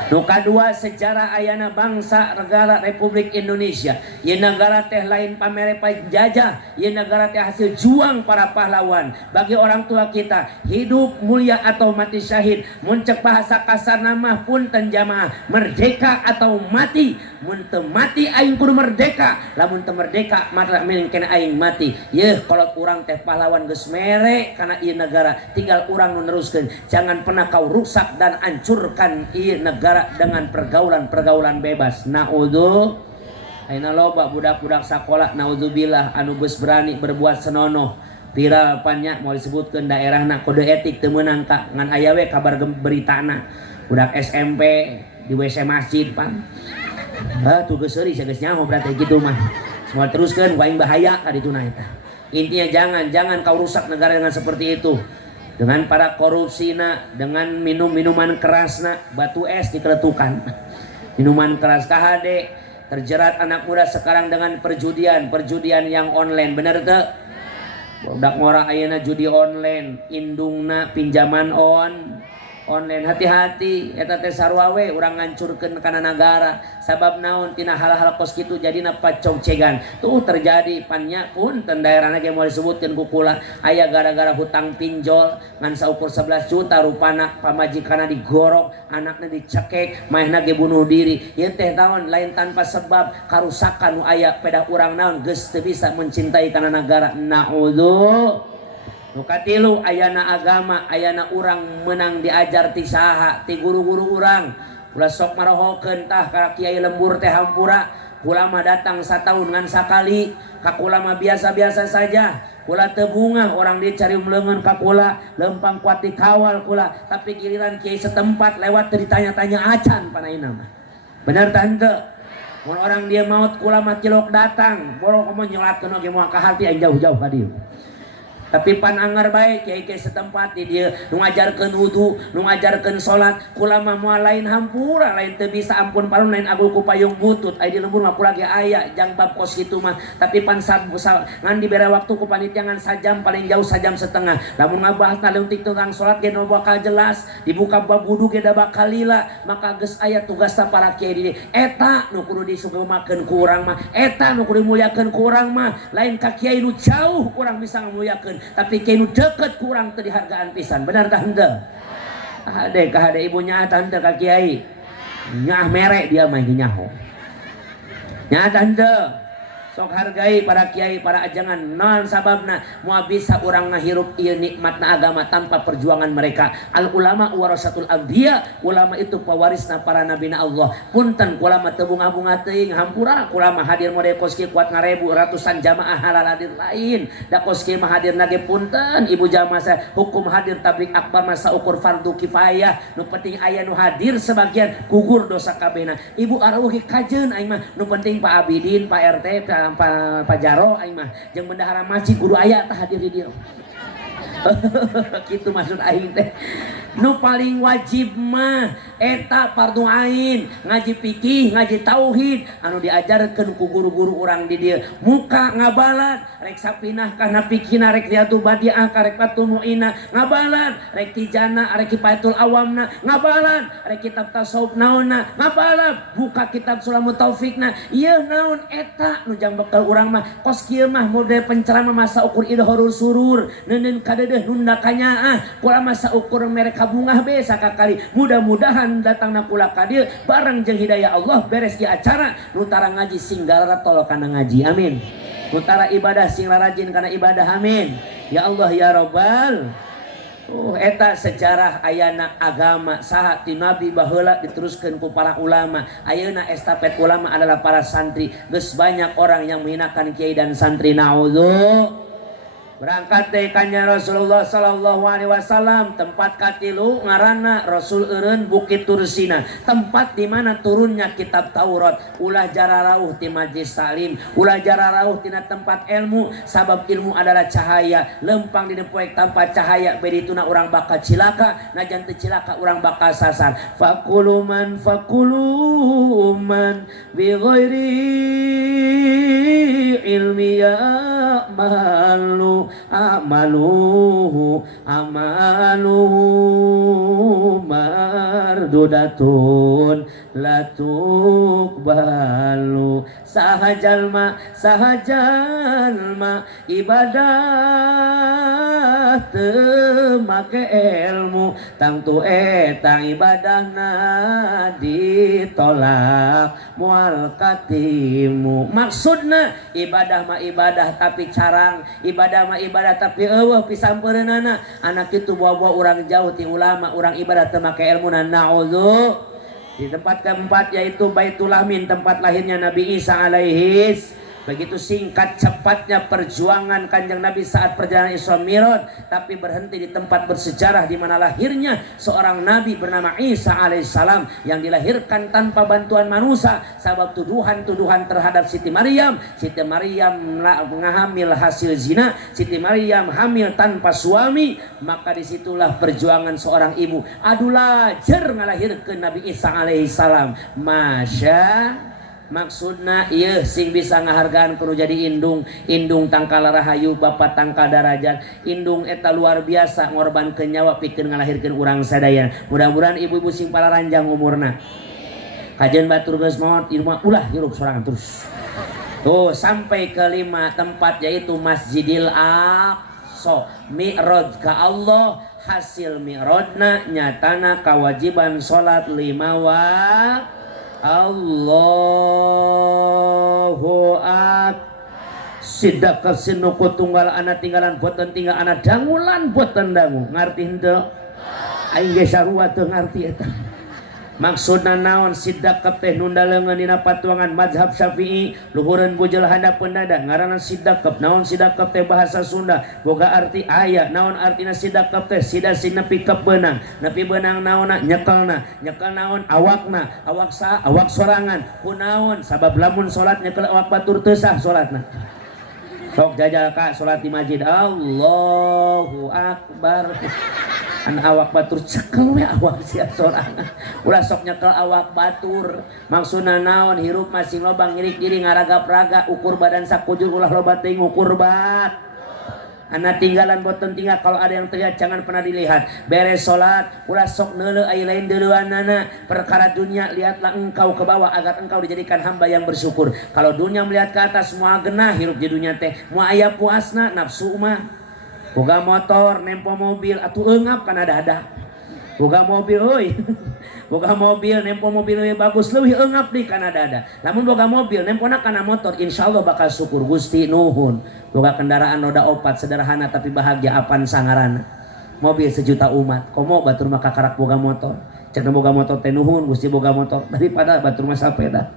Nu kadua sejarah ayana bangsa negara Republik Indonesia. Ieu negara teh lain pamere penjajah, ieu negara teh hasil juang para pahlawan. Bagi orang tua kita, hidup mulia atau mati syahid. Mun cek bahasa kasar nama punten jamaah, merdeka atau mati. Mun teu mati aing kudu merdeka, lamun teu merdeka mata mungkin aing mati. Yeuh kolot urang teh pahlawan geus mere kana ieu negara, tinggal urang nu neruskeun. Jangan pernah kau rusak dan hancurkan ieu negara dengan pergaulan bebas. Naudzu ayeuna loba budak-budak sakola naudzubillah anu geus berani berbuat senonoh. Viral pannya mau disebutkeun daerahna kode etik teu meunang ka ngan aya we kabar beritana. Budak SMP di WC masjid pan. Tuh geus seuri geus nyaho berarti gitu mah. Semua teruskeun waing bahaya ka dituna eta. Intinya jangan kau rusak negara dengan seperti itu. Dengan para korupsina, dengan minuman kerasna, batu es dikeletukan. Minuman keras KHD, terjerat anak muda sekarang dengan perjudian yang online, bener teu? Budak ngora ayeuna judi online, indungna pinjaman online, hati-hati eta teh sarua we urang ngancurkeun kana nagara sabab naon tina hal-hal kos kitu jadina pacongcegan tuh terjadi pannya punten daerahna ge moal disebutkeun ku kula aya gara-gara hutang pinjol ngan saukur 11 juta rupana pamajikanna digorok anakna dicekek maehna ge bunuh diri ieu teh naon lain tanpa sebab karusakan nu aya pedah urang naon geus teu bisa mencintai kana nagara naudzu. Nukatilu ayana agama ayana urang menang diajar ti saha ti guru-guru urang ulah sok marohokeun tah ka kiai lembur teh hampura kula mah datang satahun ngan sakali ka kula mah biasa-biasa saja kula teu bungah orang dia cari meleungeun ka kula lempang kuat dikawal kula tapi giliran kiai setempat lewat teu ditanya-tanya acan panaina mah bener tah henteu mun orang dia maot kula mah cilok datang borok mah nyelatkeun oge moal ka hati aing jauh-jauh ka dieu. Tapi pan anggar baik kiai setempat di dia nu ngajarkeun wudu, nu ngajarkeun salat, kula mah moal lain hampura, lain teu bisa ampun parun lain agul ku payung butut. Ai di lembur mah pula ge aya jang bab kos kitu mah. Tapi pan ngan dibere waktu ku panitia ngan sajam paling jauh sajam setengah. Lamun ngabahasna leutik tentang salat ge nu bakal jelas, dibuka bab wudu ge da bakal lila, maka geus aya tugasna para kiai di dieu. Eta nu kudu disugemakeun ku urang mah, eta nu kudu dimulyakeun ku urang mah. Lain ka kiai nu jauh urang bisa ngamuliakeun. Tapi kiai nu deket kurang teu dihargaan pisan benar tah henteu kahade ibunya tah henteu ka kiai nyah mere dia mah nyaho nya tah henteu sok hargai para kiai para ajangan non sababna moal bisa urang ngahirup ieu nikmatna agama tanpa perjuangan mereka. Al ulama warasatul anbiya, ulama itu pewarisna para nabina Allah. Punten ulama teu bunga-bunga teuing hampura ulama hadir model koski kuat ngarebu ratusan jamaah halal hadir lain da koski mah hadir nage punten ibu jamaah saya hukum hadir tablik akbar masa ukur fardu kifayah nu penting aya nu hadir sebagian gugur dosa kabehna. Ibu arawuh kajeun aing mah nu penting Pak Abidin Pak RT Pak Jaro aing mah jeung bendahara masjid kudu aya tah hadir di dieu. Gitu maksud aing teh. Nu paling wajib mah eta fardu ain, ngaji fikih, ngaji tauhid anu diajarkeun ku guru-guru urang di dieu. Muka ngabalat, rek sapinah kana fikihna, rek riyadul badiah ka rek fatul muina ngabalat, rek tijana rek kifayatul awamna ngabalat, rek kitab tasawuf naonna ngabalat, buka kitab sulamut taufikna ieu naon eta nu jang bekal urang mah kos kieu mah model penceramah masa ukur idhorul surur neuneun kadeudeuh nunda kanyaah kula masa ukur mereka bungah be sakakali mudah-mudahan datangna kula ka dieu bareng jeung hidayah Allah beres ieu acara nutara ngaji sing garara tol kana ngaji amin nutara ibadah sing rajin kana ibadah amin ya Allah ya Rabbal eta sejarah ayana agama saha ti nabi baheula diteruskeun ku para ulama. Ayeuna estafet ulama adalah para santri. Geus banyak orang yang menghinakan kiai dan santri. Naudzu berangkat teh kanya Rasulullah sallallahu alaihi wasallam tempat katilu ngaranna Rasul eureun Bukit Tursina, tempat di mana turunnya kitab Taurat. Ulah jararauh ti majlis salim, ulah jararauh tina tempat ilmu, sabab ilmu adalah cahaya. Lempang di poek tanpa cahaya bedituna urang bakal cilaka, najan teu cilaka urang bakal sasar. Fakuluman bi ghairi ilmi ya malu amaluhu mardudatun latukbalu sahajalma ibadah teu make ilmu tangtu etang ibadahna ditolak moal katimu. Maksudna ibadah mah ibadah tapi carang, ibadah mah ibadah tapi eueuh pisampereunana. Anak itu bawa-bawa urang jauh ti ulama, urang ibadah teu make ilmuna. Naudzu. Di tempat keempat yaitu Baitul Amin, tempat lahirnya Nabi Isa alaihis. Begitu singkat cepatnya perjuangan Kanjeng Nabi saat perjalanan Isra Mi'raj, tapi berhenti di tempat bersejarah di mana lahirnya seorang nabi bernama Isa alaihissalam yang dilahirkan tanpa bantuan manusia sebab tuduhan-tuduhan terhadap Siti Maryam. Siti Maryam hamil hasil zina, Siti Maryam hamil tanpa suami, maka disitulah perjuangan seorang ibu adu lajer ngalahirkeun Nabi Isa alaihissalam. Maksudna ieu sing bisa ngahargaan kudu jadi indung tangkal rahayu bapak tangkal darajat. Indung eta luar biasa ngorbankeun nyawa pikeun ngalahirkeun urang sadaya. Mudah-mudahan ibu-ibu sing palaranjang umurna kajeun batur geus maot irma ulah hirup sorangan terus. Tuh sampai ke 5 tempat yaitu Masjidil Aqsa, Mi'raj ka Allah. Hasil mi'rajna nyatana kewajiban salat 5 waktu. Allahu akbar. Sidak kasinuku tunggal anak tinggalan boten tinggal anak dangulan boten dangu ngarti henteu aing ge sarua teu ngarti eta. Maksudna naon sidak teh nunda leungeun dina patuangan mazhab Syafi'i luhureun bujel handapeun dada ngaranna sidak naon sidak teh bahasa Sunda boga arti aya. Naon artina sidak teh sidasi nepi ke beunang, nepi beunang naonna nyekelna, nyekel naon awakna, awak sa awak sorangan kunaon sabab lamun salat nyekel awak batur teu sah salatna. Sok jajal ka salat di masjid Allahu akbar. An awak batur cekel we awak sia sorangan ulah sok nyekel awak batur. Maksudna naon hirup masing lobang ngirik-ngiring ngaraga-raga ukur badan sakujur ulah loba teuing ukur bat. Anak tinggalan boten tinggal kalau ada yang terlihat jangan pernah dilihat. Beres salat ulah sok neuleuh ai lain deuleunana perkara dunia lihatlah engkau ke bawah agar engkau dijadikan hamba yang bersyukur. Kalau dunia melihat ke atas moal genah hirup di dunia teh moal aya puasna nafsu mah. Boga motor, nempo mobil, atuh eungap kana dada. Boga mobil euy. Boga mobil nempo mobil leuwih bagus leuwih eungap di kana dada. Lamun boga mobil nempona kana motor insyaallah bakal syukur Gusti nuhun. Boga kendaraan roda 4 sederhana tapi bahagia apan sangarana. Mobil sejuta umat. Komo batur mah kakarak boga motor. Cek boga motor teh nuhun Gusti boga motor daripada batur mah sapeda.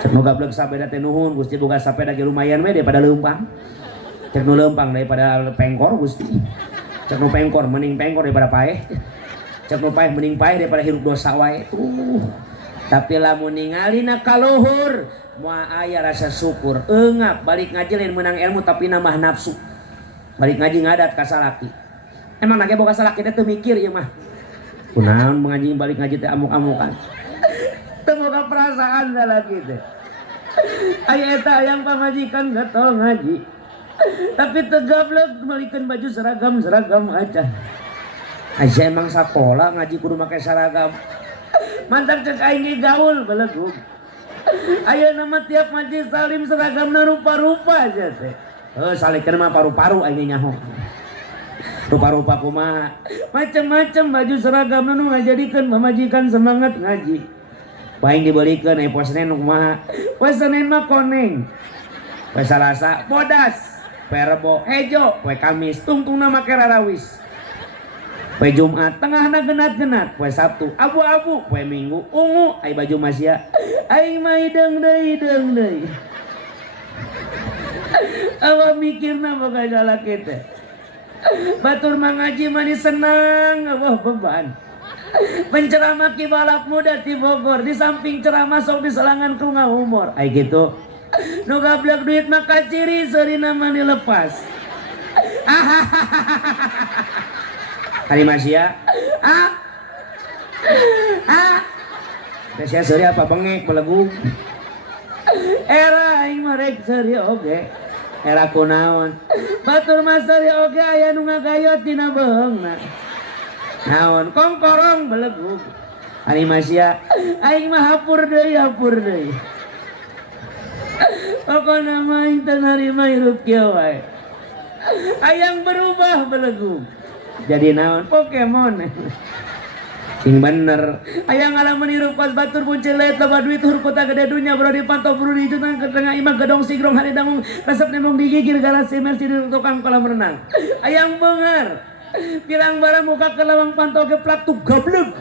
Cek boga bleug sapeda teh nuhun Gusti boga sapeda ge lumayan we daripada leumpang. Cek nu leumpang daripada pengkor Gusti. Cek nu pengkor mending pengkor daripada paeh. Cek nu paeh mending paeh daripada hirup dosa wae. Tapi lamun ningalina ka luhur moal aya rasa syukur. Eungap balik ngaji lain menang ilmu tapi nambah nafsu. Balik ngaji ngadat ka salaki. Emang nage boga salaki teh teu mikir ieu mah. Kunaon mengaji balik ngaji teh amuk-amukan. Teu boga perasaan salaki teh. Aya eta hayang pamajikan gatol ngaji. Tapi tegablek malikeun baju seragam aja. Aja emang sakola ngaji kudu make seragam. Mantak cek aing ge gaul belegug. Ayeuna mah tiap majelis salim seragamna rupa-rupa aja teh. Salikeun mah paru-paru aing nyaho. Rupa-rupa kumaha? Macem-macem baju seragam nu ngajadikeun pamajikan semangat ngaji. Paing dibelikeun poe Senin kumaha? Poe Senin mah koneng. Poe Salasa bodas. Poe Rebo hejo, poe Kamis tungtungna make rarawis. Poe Jumat tengahna genat-genat, poe Sabtu abu-abu, poe Minggu ungu, ai baju masya. Aing mah hideung deui. Awa mikirna boga jalaki teh. Batur mangaji mani senang wah beban. Penceramah ki balap muda di Bogor di samping ceramah sok diselangan ku ngahumor. Ai gitu. Nu gablek duit mah kaciri seurina mah dilepas. Hari masya. Sia seuri apa bengek belegug. Era aing mah rek seuri oge. Era kunaon batur masari oge aya nu ngagayot dina beheungna naon kongkorong belegug ari masya aing mah hapur deui pokona mah aing teu narima hirup kieu wae hayang berubah belegug jadi naon Pokemon sing bener aya ngalamun hirup pas batur puncelet loba duit hur kota gede dunya bro dipantau bro di jutang ke tengah imah gedong sigrong hari dangung resep nemong digigir garasi mersi di tukang kolam renang ayang beungar pirang barang muka ke lawang pantau geplak tuh goblok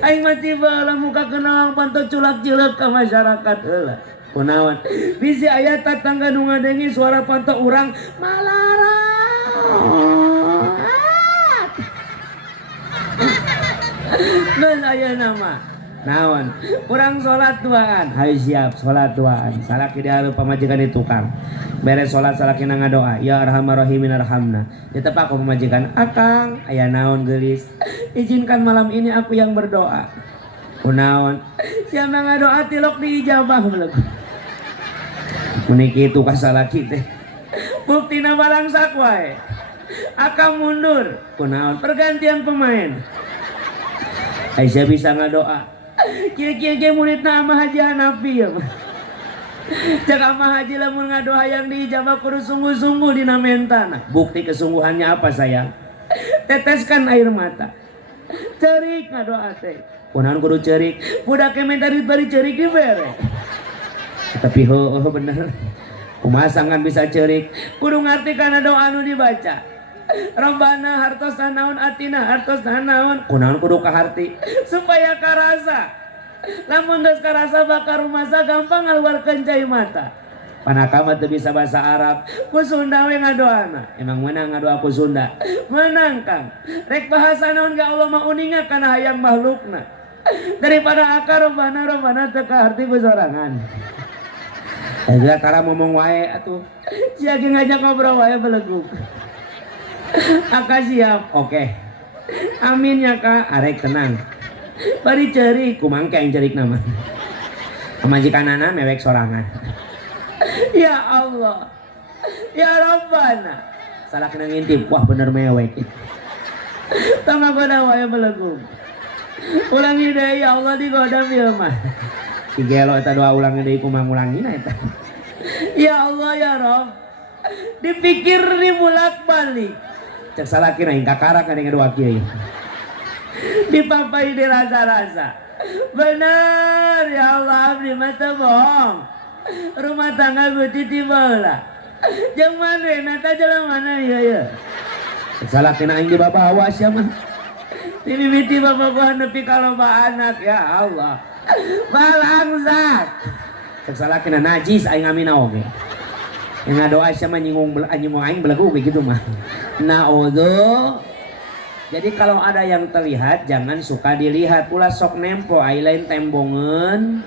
aing mah tiba muka ke lawang pantau culak-culak ke masyarakat heula kunaon bisi aya tatangga nu ngadengi suara pantau urang malarang Nges aya nama naon kurang sholat duaan hayu siap sholat duaan salaki diharup pamajikan di tukang beres sholat salaki ngadoa ya arhamar rahimin arhamna ditepak ku pamajikan akang aya naon geulis izinkan malam ini aku yang berdoa kunaon siapa ngadoa tilok diijabah beleg muni kitu ka salaki teh buktina balangsak wae akang mundur kunaon pergantian pemain Aisyah bisa ngadoa. Kira-kira muridna Amah Haji Hanafi ya. Cak Amah Haji lamun ngadoa yang diijabah kudu sungguh-sungguh dina mentana. Bukti kesungguhannya apa sayang? Teteskan air mata. Cerik ngadoa teh. Kunaon kudu cerik? Budak minta duit bari cerik di bere. Tapi bener. Kumaha sangan bisa cerik? Kudu ngarti kana doa anu dibaca. Robbana hartos naon atina hartos naon kunaon kudu kaharti supaya karasa lamun geus karasa bakar rumasa gampang ngaluarkeun cai mata panaka mah teu bisa bahasa Arab ku Sunda we ngadoana emang meunang ngadoa ku Sunda meunang Kang rek bahasa naon ga Allah mah uninga kana hayang makhlukna daripada akar robbana teu kaharti ku sorangan Aja tara ngomong wae atuh sia ge ngajak ngobrol wae belegug Aka siap, oke. Amin ya kak, arek tenang. Bari cerik, kumangke yang cerik nama. Majikanana mewek sorangan. Ya Allah, ya Rabbana. Salah kena ngintip, wah bener mewek. Tama goda wae belegug. Ulangi deh ya Allah digoda ieu mah. Si gelo eta doa ulangi deui kumaha ngulangina eta. Ya Allah ya Rabb. Dipikir dibulak balik. Cek salaki na hingga karak ngadeng doa kieu. Dipapai di rasa-rasa. Benar ya Allah, abdi mata bohong. Rumah tangga beuti tiba jam mana nata jalan mana ya. Salah kena aing dibawa sia mah. Timimiti bapak gua nepi kalau anak ya Allah. Balangsat. Salah kena najis aing amina oge. Yang doa sia mah nyinggung aing belagu begitu mah. Naudzu. Jadi kalau ada yang terlihat jangan suka dilihat. Ulah sok nempo ai lain tembongeun.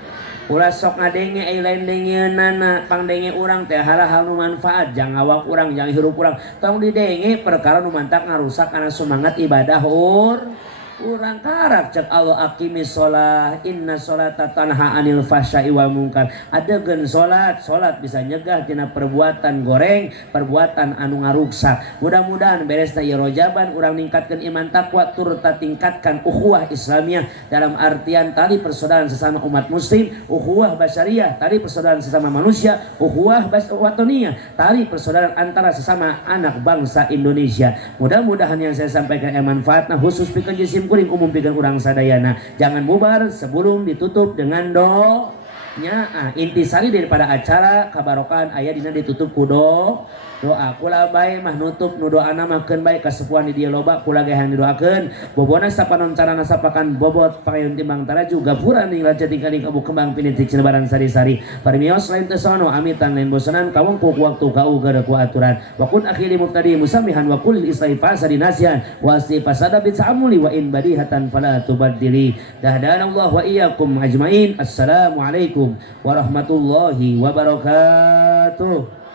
Ulah sok ngadenge ai lain dengeunana pangdenge urang teh hal-hal nu manfaat. Jangan awak urang, jangan hirup urang. Tong didenge perkara nu mantak ngarusak kana semangat ibadah urang karak cek Allah aqimis sholat inna sholata tanha anil fahsya'i wal munkar. Adegeun salat bisa nyegah tina perbuatan goreng, perbuatan anu ngaruksak. Mudah-mudahan beresna ieu rojaban urang ningkatkeun iman takwa tur tingkatkan ukhuwah Islamiyah dalam artian tali persaudaraan sesama umat muslim, ukhuwah basyariyah tali persaudaraan sesama manusia, ukhuwah watoniyah tali persaudaraan antara sesama anak bangsa Indonesia. Mudah-mudahan yang saya sampaikan manfaatna khusus pikeun jisim kuring umum pikeun urang sadayana. Jangan bubar sebelum ditutup dengan doanya. Intisari daripada acara kabarokan aya dina ditutup ku doa. Kula bae mah nutup nu doana mah keun bae kasepuhan di dieu loba kula ge hayang didoakeun bobona sapanon carana sapakan bobot pangayun timbang taraju gapuran ning raja tingkaling abu kembang pinitik cilebaran sari-sari parimios lain teu sono amitan lain bosanan kawengku waktu kau gara ku aturan wa kun akhiri mubtadi musamihan wa kulil islai fasadi nasihan wa si fasada bi ta'amuli wa in badihatan fala tubaddili dahdan Allah wa iyyakum ajmain. Assalamualaikum warahmatullahi wabarakatuh.